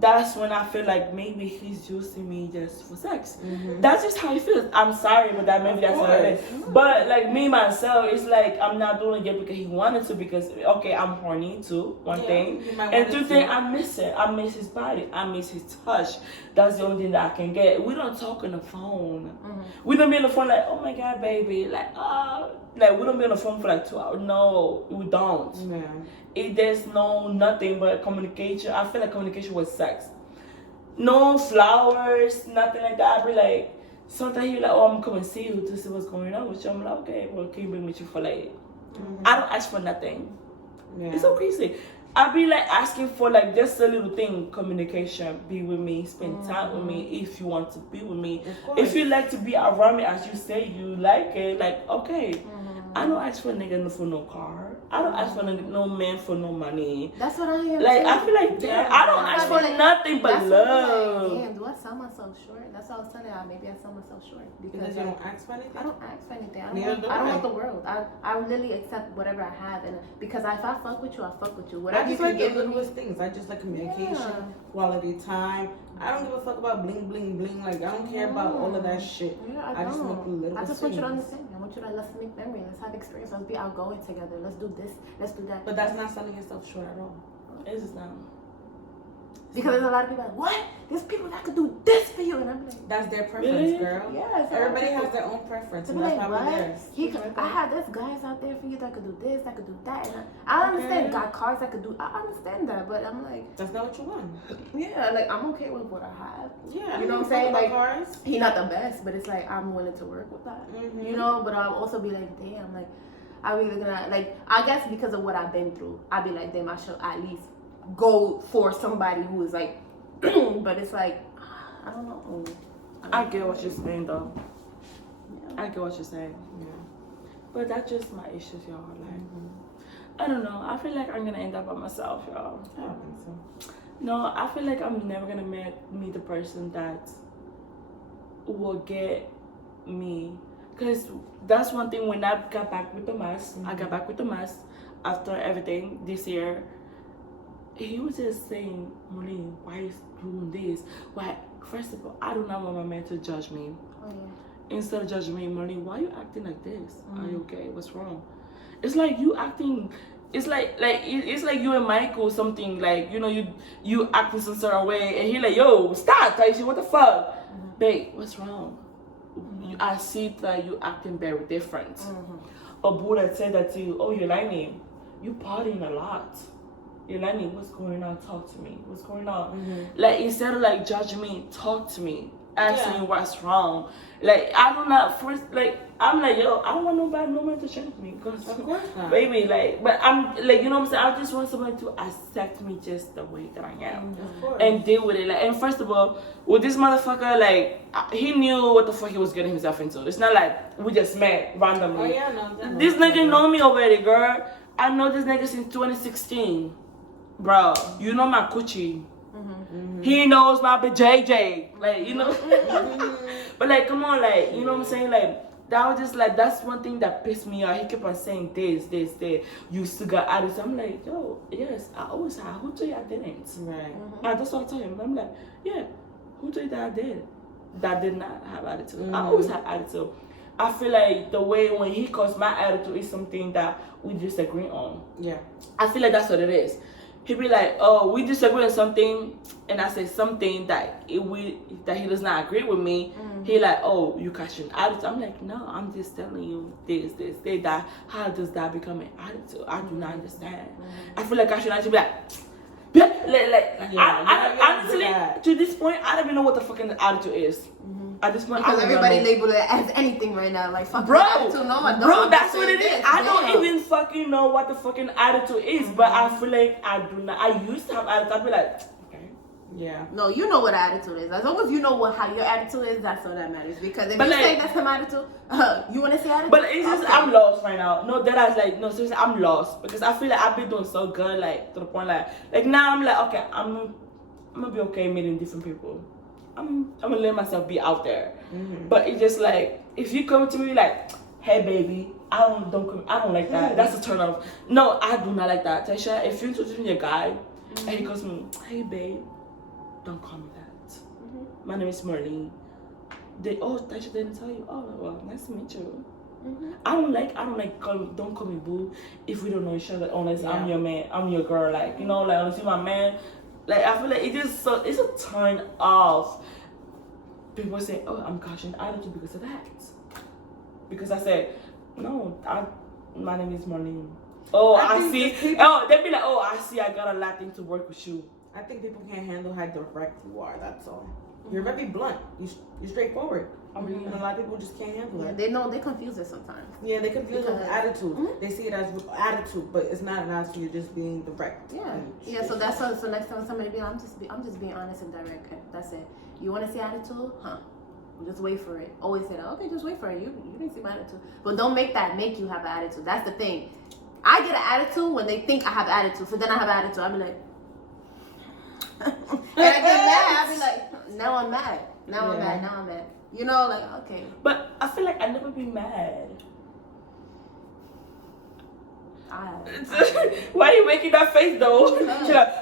that's when I feel like maybe he's using me just for sex. That's just how he feels. I'm sorry, but maybe that's how it is. But like me myself, it's like I'm not doing it because he wanted to. Because okay, I'm horny too. One thing, and two thing, I miss it. I miss his body. I miss his touch. That's the only thing that I can get. We don't talk on the phone. We don't be on the phone like, oh my god, baby, like like we don't be on the phone for like 2 hours. No, we don't. There's nothing but communication. I feel like communication was sex. No flowers, nothing like that. I be like, sometimes you're like, oh, I'm coming to see you to see what's going on with you. I'm like, okay, well, can you bring me to for like? I don't ask for nothing. It's so crazy. I be like asking for like just a little thing, communication. Be with me, spend time with me. If you want to be with me, if you like to be around me, as you say you like it, like okay. I don't ask for a nigga for no car. I don't ask for no man for no money. That's what I hear. Like, I feel like, damn, I don't ask for nothing but love. Like, damn, do I sell myself short? That's what I was telling you. Maybe I sell myself short. Because you don't ask for anything? I don't ask for anything. I don't want the world. I literally accept whatever I have. And because if I fuck with you, I fuck with you. Whatever you can give me. Things. I just like communication, quality time. I don't give a fuck about bling, bling, bling. Like, I don't care about all of that shit. Yeah, I just want you to understand. I want you to let's make memories. Let's have experience. Let's be outgoing together. Let's do this. Let's do that. But that's not selling yourself short at all. It's not. Because there's a lot of people like, what? There's people that could do this for you. And I'm like, that's their preference, girl. Yes. Everybody has their own preference. And that's probably theirs. I had this guys out there for you that could do this, that could do that. And I understand got cars that could do, I understand that. But I'm like, that's not what you want. Yeah, like I'm okay with what I have. Yeah. You know what I'm saying? Like, cars. He not the best, but it's like, I'm willing to work with that. You know, but I'll also be like, damn, like, I really gonna, like, I guess because of what I've been through, I'd be like, damn, I should at least go for somebody who is like, but it's like, I don't know. I get what you're saying though. Yeah. I get what you're saying. Yeah. But that's just my issues, y'all. Like, I don't know. I feel like I'm gonna end up by myself, y'all. I don't think so. No, I feel like I'm never gonna meet the person that will get me. Because that's one thing when I got back with the mask. I got back with the mask after everything this year. He was just saying, Marlene, why are you doing this? Why? First of all, I do not want my man to judge me. Oh, yeah. Instead of judging me, Marlene, why are you acting like this? Are you okay? What's wrong? It's like you acting. It's like you and Michael something like you acting some certain way, and he like, yo, stop, Taisha, what the fuck, babe? What's wrong? I see that you acting very different. A Buddha said that to you. Oh, Yelani, you partying a lot. Yelani, what's going on? Talk to me. What's going on? Like, instead of like judging me, talk to me. Ask me what's wrong. Like, I do not first, like, I'm like, yo, I don't want nobody, no man to change me. Cause, of course not. Baby, like, but I'm like, you know what I'm saying? I just want somebody to accept me just the way that I am. Of course. And deal with it. Like, and first of all, with this motherfucker, like, he knew what the fuck he was getting himself into. It's not like we just met randomly. Oh, yeah, no. This nigga know me already, girl. I know this nigga since 2016. Bro, you know my coochie. He knows my JJ. Like, you know. But like, come on, like, you know what I'm saying? Like, that was just like, that's one thing that pissed me off. He kept on saying this. You still got attitude. I'm like, yo, yes, I always have. Who told you I didn't? Right. That's what I told him. I'm like, yeah, who told you that I did? That did not have attitude. I always have attitude. I feel like the way when he calls my attitude is something that we disagree on. Yeah. I feel like that's what it is. He'd be like, oh, we disagree on something, and I say something that he does not agree with me. He like, oh, you catch an attitude. I'm like, no, I'm just telling you this, that. How does that become an attitude? I do not understand. I feel like I should actually be like honestly, to this point, I don't even know what the fucking attitude is. At this point, because everybody labeled it as anything right now, like fucking attitude. No, I don't. Bro, that's what it is. I don't even fucking know what the fucking attitude is, but I feel like I do not. I used to have attitude. I'd be like, okay, Yeah. No, you know what attitude is. As long as you know how your attitude is, that's all that matters. Because if But you like- say that's some attitude, you want to say attitude? But it's just Okay. I'm lost right now. No, that I was like no seriously I'm lost because I feel like I've been doing so good like to the point like now I'm like okay I'm gonna be okay meeting different people. I'm gonna let myself be out there. Mm-hmm. But it's just like if you come to me like hey baby I don't like that. That's a turn off. No, I do not like that. Tasha, if you introduce me a guy and he goes to me, hey babe, don't call me that. My name is Marlene. Tasha didn't tell you. Oh well, nice to meet you. I don't like don't call me boo if we don't know each other unless I'm your man, I'm your girl, like you know, like unless you're my man. Like I feel like it's a turn off. People say, oh I'm cautioned attitude because of that. Because I said, no, my name is Marlene. Oh I see. They'd be like, oh I see I got a lot of things to work with you. I think people can't handle how direct you are. That's all. You're very blunt. You're straightforward. And a lot of people just can't handle Yeah, it. they confuse it sometimes. Yeah, they confuse it with Because- attitude. They see it as attitude, but it's not an attitude. You're just being direct. Yeah, And yeah. So that's so next time somebody be, I'm just being honest and direct. That's it. You want to see attitude? Huh? Just wait for it. Always say that. Okay, just wait for it. You didn't see my attitude, but don't make you have an attitude. That's the thing. I get an attitude when they think I have attitude. So then I have attitude. I be like, and I get mad. I be like, now I'm mad. Now I'm mad. Now I'm mad. You know, like okay. But I feel like I never be mad. Why are you making that face though? She's like,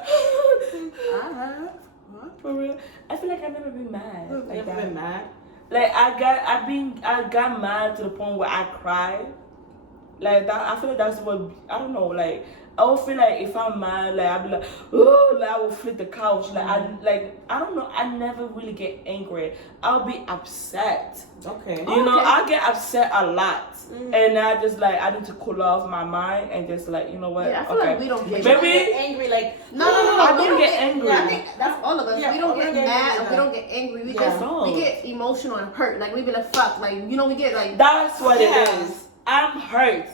for real. I feel like I never been mad. Like Never that. been mad. Like I got mad to the point where I cried. Like that, I feel like that's what I don't know. Like I would feel like if I'm mad, like I'd be like, oh, like I will flip the couch. Like I don't know. I never really get angry. I'll be upset. Okay. You know, I get upset a lot, and I just like I need to cool off my mind and just like you know what? Yeah, I feel okay. like we don't get Maybe angry like No. I we don't get angry. Yeah, I think that's all of us. Yeah, we don't we get don't get mad. angry We don't get angry. We Yeah. just we get emotional and hurt. Like we be like fuck. Like you know we get like That's what it Yeah. is. I'm hurt.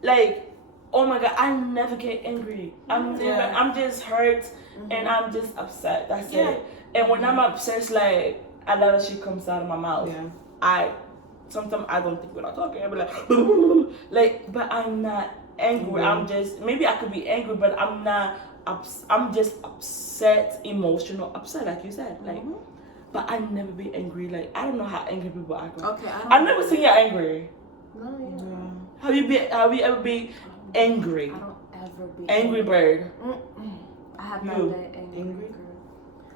Like, oh my god, I never get angry. I'm just hurt and I'm just upset. That's it. And when I'm upset, it's like a lot of shit comes out of my mouth. Yeah. Sometimes I don't think when I'm talking, I be like, but I'm not angry. I'm just maybe I could be angry, but I'm not. I'm just upset, emotional, upset, like you said. Like, but I never be angry. Like I don't know how angry people act. okay. I've never seen you angry. No, yeah. Have you ever been angry? I don't ever be Angry bird. I have not You. been angry. Angry?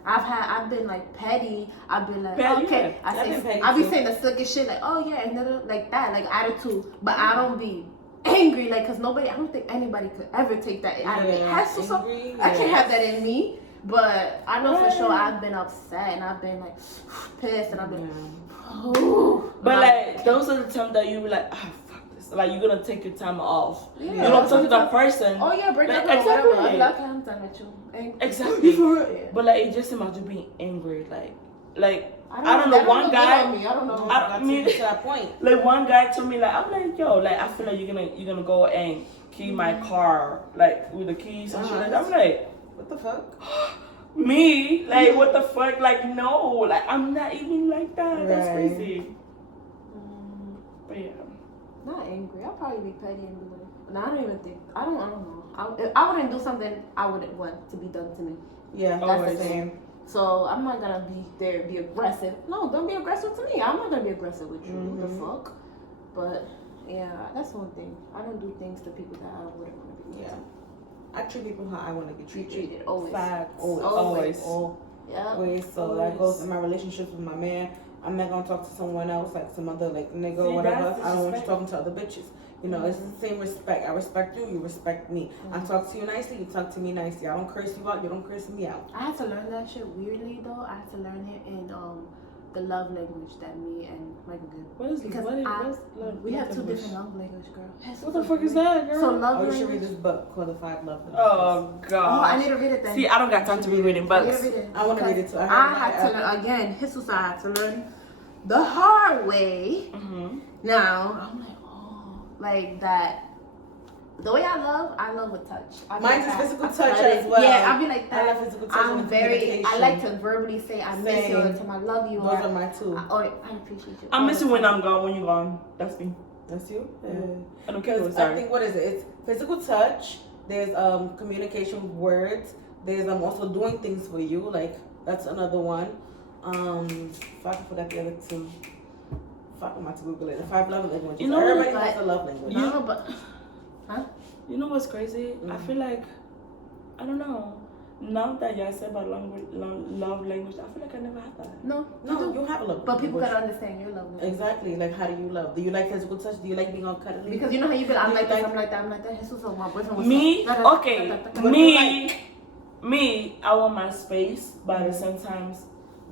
I've been like petty. I've been like Petty, okay. yeah. I've been petty I be too. saying the slickest shit like oh yeah another like that like attitude, but I don't be angry like because I don't think anybody could ever take that out of me. Angry, I can't have that in me. But I know for sure I've been upset and I've been like pissed and I've been oh. But like those are the times that you be like, ah, fuck this. Like you're gonna take your time off. Yeah. You know, talk to that person. Oh yeah, break Like, up or exactly. whatever. I'll be like, okay, I'm done with you. Exactly. Yeah. But like it just imagine being angry. Like I don't that know. One look guy. good on me. I don't know. I mean, to that point. like one guy told me like I'm like yo like I feel like you're gonna go and key my car like with the keys and shit like that. I'm like What the fuck? me like what the fuck like no like I'm not even like that. That's Right. crazy. But yeah. Not angry. I'll probably be petty and be like, no, I don't even think. I don't know. If I wouldn't do something I wouldn't want to be done to me. Yeah, Always. that's the same. So I'm not gonna be there, be aggressive. No, don't be aggressive to me. I'm not gonna be aggressive with you. What the fuck? But yeah, that's one thing. I don't do things to people that I wouldn't want to be. Yeah. I treat people how I want to be treated. Treated always. Facts. Always. Yeah. Always. So that goes in my relationships with my man. I'm not gonna talk to someone else like some other like nigga or See, whatever. that's I don't want you disrespectful. talking to other bitches. You know, it's the same respect. I respect you, you respect me. I talk to you nicely, you talk to me nicely. I don't curse you out, you don't curse me out. I had to learn that shit weirdly though. I had to learn it in the love language that me and Michael did. What is Because what is love? we have two language? different love language, girl. What the fuck is that, girl? So love Oh, you should read language. this book called The 5 Love Languages. Oh god. Oh, I need to read it then. See, I don't got time to be reading I need books. to read it. I want to read it too. I had to learn again. Jesus, I had to learn the hard way. Mm-hmm. Now I'm like, oh, like that. the way I love with touch. Mine's is physical touch as well. Yeah, I'll be like that. I love physical touch. I'm and very. communication. I like to verbally say I miss you all the time. I love you. Those are my two. I appreciate you. I miss you when I'm gone. When you're gone, that's me. That's you. Yeah. I don't care. Because Sorry. I think what is it? It's physical touch. There's communication with words. There's also doing things for you. Like that's another one. Fuck, I forgot the other two. Fuck, I'm about to Google it. The 5 love languages. You know, everybody has a love language. No, but You know what's crazy? I feel like, I don't know. Now that y'all said about love language, I feel like I never had that. no, No, you have a love but people language. gotta understand your love language. Exactly. Like, how do you love? Do you like physical touch? Do you like being all cuddly? Because you know how you feel. I'm Do you like this. like- I'm like that. I'm like that. Jesus, my boyfriend was Me? so- Okay. What do you Me, I want my space, but at the same time,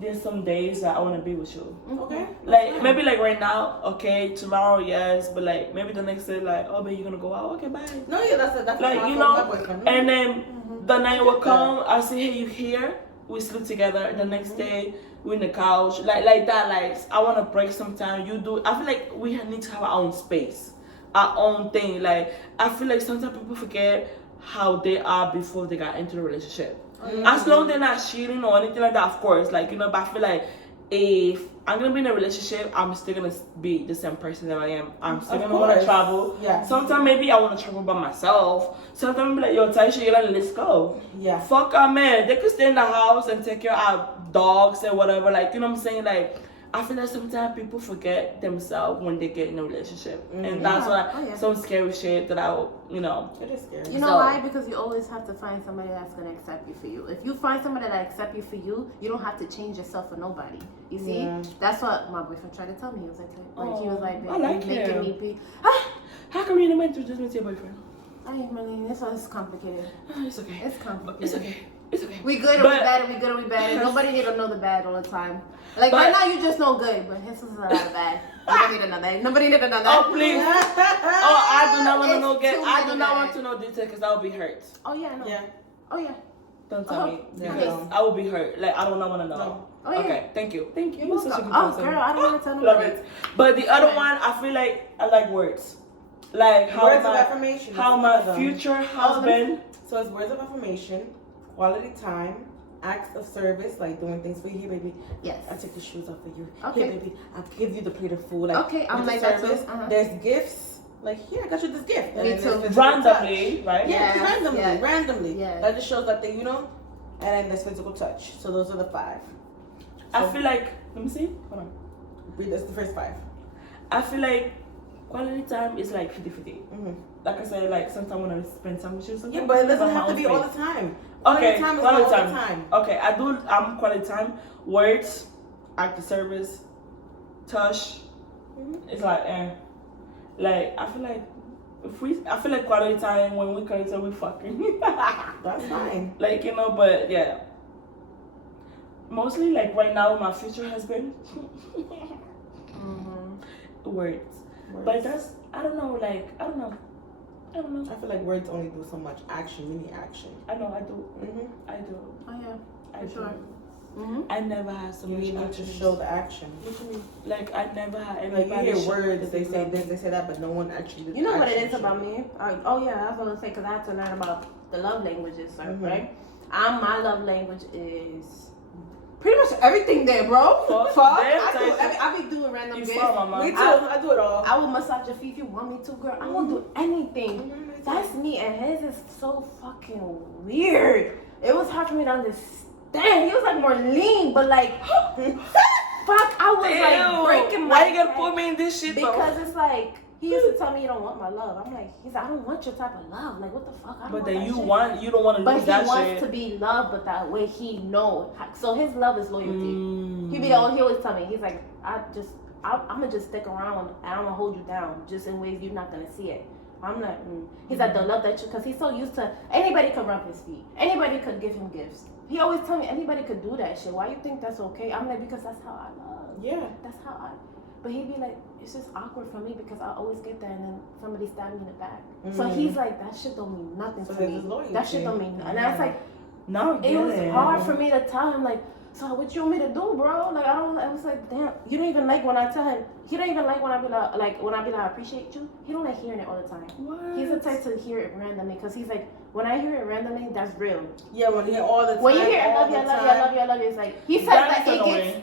there's some days that I want to be with you. Okay. Like, maybe like right now, okay, tomorrow, yes, but like maybe the next day, like, oh, babe, you're gonna go out, okay, bye. No, yeah, that's Like, how I you feel know, with my boyfriend. and then the night will come, I say, hey, you here? We sleep together. The next day, we're in the couch, like that. Like, I want to break some time. You do. I feel like we need to have our own space, our own thing. Like, I feel like sometimes people forget how they are before they got into the relationship. As long as they're not cheating or anything like that, of course, like, you know, but I feel like if I'm gonna be in a relationship, I'm still gonna be the same person that I am. I'm still gonna want to travel. Yeah. Sometimes maybe I want to travel by myself. Sometimes I'm like, yo, Taisha, you're like, let's go. Yeah. Fuck our man. They could stay in the house and take care of our dogs and whatever. Like, you know what I'm saying? Like, I feel like sometimes people forget themselves when they get in a relationship. And that's why some scary shit that you know. It is scary. You know So- why? Because you always have to find somebody that's gonna accept you for you. If you find somebody that accept you for you, you don't have to change yourself for nobody. You see? Yeah. That's what my boyfriend tried to tell me. He was like he was like, I like "Babe, you're making him. me be." How come you never introduce me to your boyfriend? I ain't really. This one's complicated. It's okay. It's complicated. It's okay. It's okay. We good or we bad and we good or we bad. And nobody need to know the bad all the time. Like But- right now you just know good, but his is a lot of bad. Nobody need to know that. Nobody need to know that. Oh, please. Oh, I do not want to It's know. too I do many not bad. want to know detail because I will be hurt. Oh yeah, no. Yeah. Oh yeah. Don't tell me. Yeah. Because I will be hurt. Like, I do not want to know. No. Oh yeah. Okay, thank you. Thank you. You're You're such a good welcome. Oh person. girl, I don't want to tell Love nobody. it. But the other one, I feel like I like words. Like how Words of my, affirmation. how That's my one of them. future let me- husband. So it's words of affirmation, quality time, acts of service, like doing things for you. Hey, baby, Yes. I take the shoes off for you. Okay. Hey, baby, I'll give you the plate of food. Like, Okay, I'm words of like that too. service. Uh-huh. There's gifts. Like, here, I got you this gift. Me then too. there's physical Randomly, right? touch. Yeah, just randomly, Yes. randomly. Yes. That just shows that they, you know. And then there's physical touch. So those are the 5. I feel like, let me see. Hold on. Read this, the first 5. I feel like quality time is like 50-50. Mm-hmm. Like I said, like sometimes when I spend time with you, sometimes Yeah, but it doesn't I have to my be own all space. the time. Okay, Quality time is quality all the time. time. Okay, I'm quality time. Words, act of service, touch. It's like like I feel like I feel like quality time when we quality time we fucking. That's fine. Like, you know, but yeah. Mostly like right now my future husband. Words. But that's I don't know. I don't know. I feel like words only do so much action, mini action. I know I do. Mm-hmm. I do. Oh yeah. I For do. sure. Mm-hmm. I never had so You much need to action. show the action. Like I never had Like anybody. you hear show words, me they say love. this, they say that, but no one actually. Did You know what it action is show. about me? Oh yeah, I was gonna say because I had to learn about the love languages, right? Mhm. My love language is pretty much everything there, bro. Fuck, Fuck. damn, I be doing random You gifts. saw my Me mom. too. I do it all. I will massage your feet if you want me to, girl. I will do anything. Mhm, me too. That's me, and his is so fucking weird. It was hard for me to understand. He was like more lean, but like, fuck, I was like breaking my Why you gotta head. put me in this shit though? Because it's like he used to tell me you don't want my love. I'm like, he's like, I don't want your type of love. Like, what the fuck? I don't But want then that you shit. don't want to But lose he that wants shit. to be loved, but that way he know. So his love is loyalty. Mm. He always tell me, he's like, I'm gonna just stick around and I'm gonna hold you down just in ways you're not gonna see it. I'm like, He's like, the love that you, because he's so used to anybody could rub his feet, anybody could give him gifts. He always tell me anybody could do that shit. Why you think that's okay? I'm like, because that's how I love. Yeah. That's how I. But he'd be like, it's just awkward for me because I always get that and then somebody stabbed me in the back. So he's like, that shit don't mean nothing So to there's me. his loyalty. That shit don't mean nothing. And I was like, No, it was hard for me to tell him like, so what you want me to do, bro? Like, I was like, damn, you don't even like when I tell him, he don't even like when I be like, I appreciate you. He don't like hearing it all the time. What? He's the type to hear it randomly, because he's like, when I hear it randomly, that's real. Yeah, when you hear all the time. When you hear I love you, I love you, I love you, I love you, it's like, he says that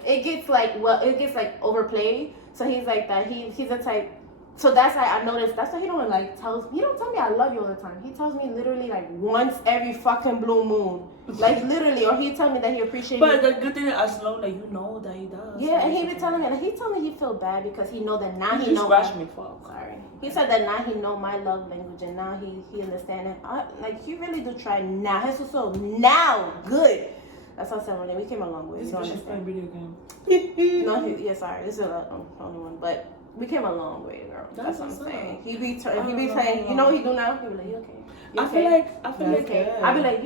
it gets like overplayed. So he's like that. He's the type. So that's why I noticed. That's why he don't like he don't tell me I love you all the time. He tells me literally like once every fucking blue moon, like literally, or he tell me that he appreciates me. But the good thing is, as long that you know that he does. Yeah, and he be telling me, and he told me he feel bad because he know that now he know. Me, fuck. Sorry. He said that now he know my love language, and now he understand it. Like he really do try now. He's so now good. That's what I said. When we came a long way. This You don't bitch is playing understand. video game. No, sorry. This is the only one, but. We came a long way, girl. That's what I'm saying. He be playing. You know what he do now? He be like, "You okay? I feel like okay." I be like,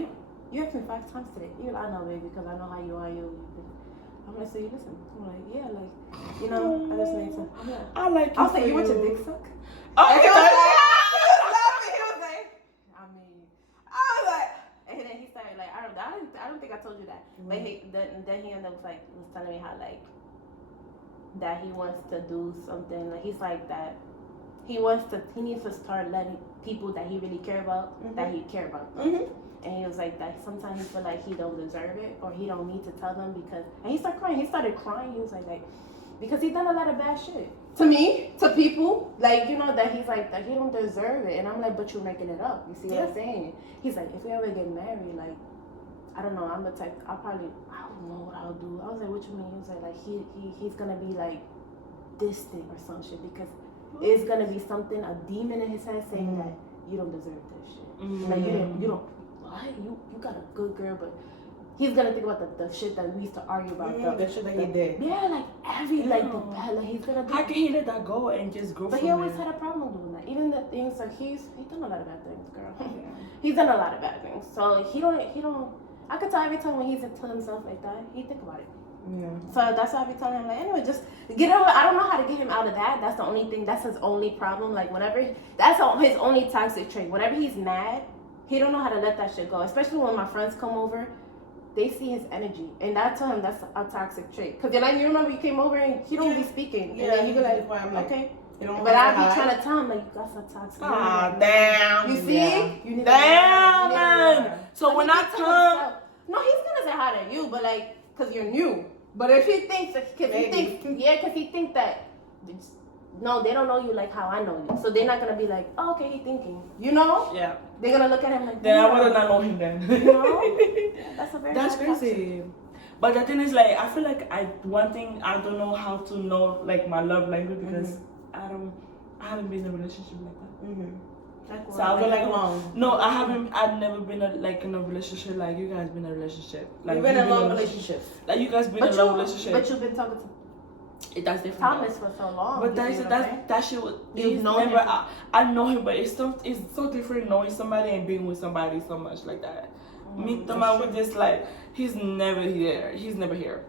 "You asked me 5 times today." You like, "I know, baby, because I know how you are." I'm like, "So you listen?" I'm like, "Yeah, like, you know, I just need to." I like. I was like, "You want your dick suck?" Oh, and he was laughing. He was like, "I mean," I was like, and then he started like, I don't think I told you that. But then he ended up was telling me how like. That he wants to do something like he's like that he needs to start letting people that he really care about that he care about and he was like that sometimes he feel like he don't deserve it or he don't need to tell them because and he started crying he was like because he done a lot of bad shit to me to people like you know that he's like that he don't deserve it and I'm like but you're making it up you see what I'm saying he's like if we ever get married like I don't know. I'm the type. I don't know what I'll do. I was like, what you mean? He was like he's gonna be like distant or some shit because it's gonna be something a demon in his head saying that you don't deserve that shit. Like you don't. What? You got a good girl, but he's gonna think about the shit that we used to argue about. The shit that he did. Yeah, like the bad. Like he's gonna. How can he let that go and just grow? But he always had a problem doing that. Even the things like he's done a lot of bad things, girl. He's done a lot of bad things. So he don't. I could tell every time when he's to himself like that, he think about it. Yeah. So that's why I be telling him like, anyway, just get him. I don't know how to get him out of that. That's the only thing. That's his only problem. Like whenever that's his only toxic trait. Whenever he's mad, he don't know how to let that shit go. Especially when my friends come over, they see his energy, and I tell him that's a toxic trait. Cause like you remember you came over and he don't be speaking. Yeah. And then you be like, I'm like, okay. But I be trying to tell him like you got some toxic. Ah, damn. You see? Yeah. You need damn, man. So when I come. No, he's gonna say hi to you, but like, cause you're new. But if he thinks, cause he thinks that, no, they don't know you like how I know you, so they're not gonna be like, oh, okay, he's thinking, you know? Yeah. They're gonna look at him like. Then I would not know him then. You know? Yeah, that's crazy. But the thing is, like, I feel like I don't know how to know like my love language because I haven't been in a relationship like that. Like so I feel like long. No, I haven't. I've never been in a relationship like you guys been in a relationship. Like you've been in a long relationship. Like you guys been in a long relationship. But you've been talking to that's different. Thomas for so long. But that shit was. You know him. I know him, but it's so different knowing somebody and being with somebody so much like that. Me, Thomas was just like he's never here. He's never here.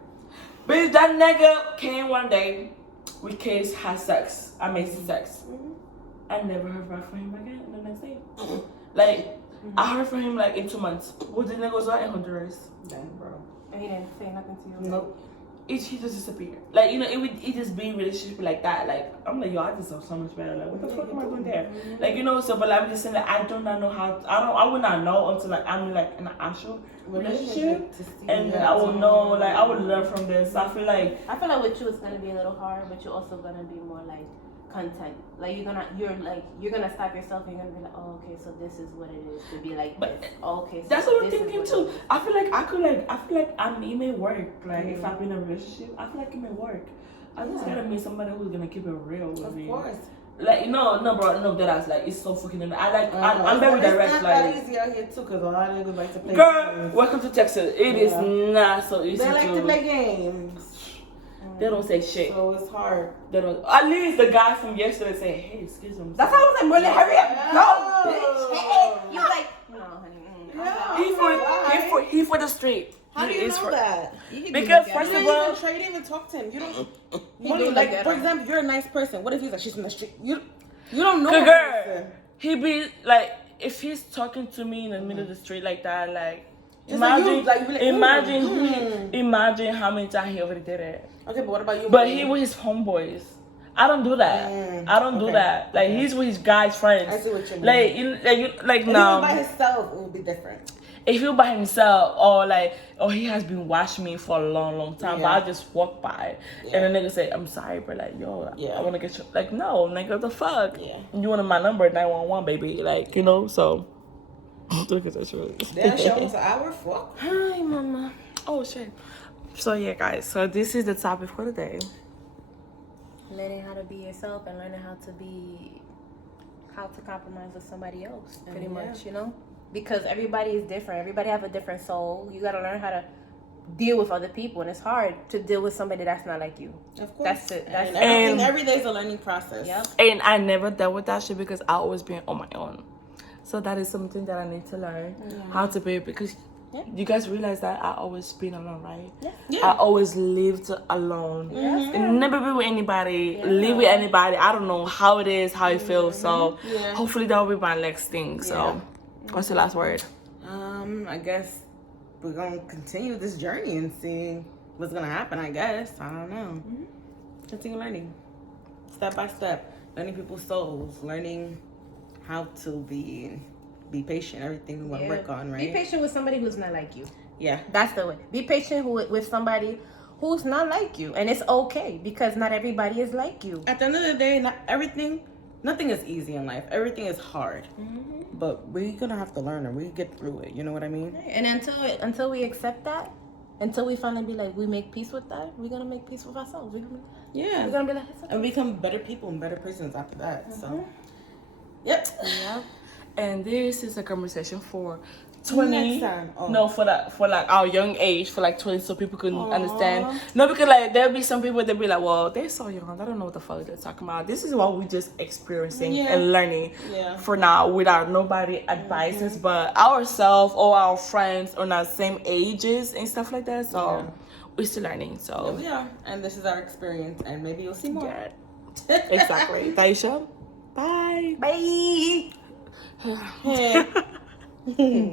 But that nigga came one day. We kissed, had sex, amazing sex. I never heard back from him again the next day. Like, I heard from him like in 2 months. Well, the nigga was right in Honduras. Damn, bro. And he didn't say nothing to you? Nope. He just disappeared. Like, you know, it just be in relationship like that. Like, I'm like, yo, I deserve so much better. Like, what the fuck am I doing there? Like, you know, so, but I'm just saying that I do not know how, I would not know until like I'm like in an actual relationship. And then I will know, like, I would learn from this. I feel like with you it's gonna be a little hard, but you're also gonna be more like content. Like you're gonna stop yourself and you're gonna be like, oh, okay, so this is what it is to be like but this. Oh, okay, so that's what I'm thinking too. I feel like it may work. Like if I've been in a relationship, I feel like it may work. I just gotta meet somebody who's gonna keep it real with me. Of course. Like no, bro, no, that like it's so fucking. I'm very direct. It's not like that easy out here too, cause a lot of niggas like to play girl, games. welcome to Texas. It is not so easy. They like to play games. They don't say shit. So it's hard. They don't. At least the guy from yesterday said, "Hey, excuse me." That's how I was like, Molly, hurry up, No. bitch. Hey. You like, no, honey. He for the street. How do you know that? Because first of all, you didn't even talk to him. You don't. Like for example, you're a nice person. What if he's like she's from the street? You don't know. Girl, he be like if he's talking to me in the middle of the street like that, like Just like you, like, you be like, imagine how many times he already did it. Okay, but what about you? But he with his homeboys. I don't do that. I don't do that. Like he's with his guys' friends. I see what you mean. Like if no. he was by himself, it would be different. If he was by himself, or he has been watching me for a long time, but I just walk by and the nigga say, "I'm sorry, but like, yo, I want to get you." Like, no, nigga, what the fuck? Yeah. You wanted my number, 911, baby. Like, you know, so look at that shit. Damn, show us an hour. Fuck. Hi, mama. Oh shit. So yeah, guys. So this is the topic for today. Learning how to be yourself and learning how to compromise with somebody else, pretty much, you know? Because everybody is different. Everybody have a different soul. You got to learn how to deal with other people, and it's hard to deal with somebody that's not like you. Of course. That's it. That's and every day is a learning process. Yep. And I never dealt with that shit because I always been on my own. So that is something that I need to learn how to be, because you guys realize that I always been alone, right? Yeah. I always lived alone. And never be with anybody, live with anybody. I don't know how it is, how it feels. So hopefully that will be my next thing. So what's the last word? I guess we're gonna continue this journey and see what's gonna happen. I guess I don't know. Continue learning, step by step, learning people's souls, learning how to be patient. Everything we want to work on, right? Be patient with somebody who's not like you. Yeah, that's the way. Be patient with somebody who's not like you, and it's okay because not everybody is like you. At the end of the day, nothing is easy in life. Everything is hard. But we're gonna have to learn and we get through it. You know what I mean? And until we accept that, until we finally be like, we make peace with that, we're gonna make peace with ourselves. We're gonna be like, and become better people and better persons after that. So, yep. And this is a conversation for 20. Next time. No, for like our young age, for like 20, so people can understand. No, because like there'll be some people that be like, well, they're so young, I don't know what the fuck they're talking about. This is what we just experiencing and learning for now, without nobody advices but ourselves or our friends on our same ages and stuff like that. So we're still learning. So we are, and this is our experience, and maybe you'll see more. Exactly. Taisha, bye. bye. Hey.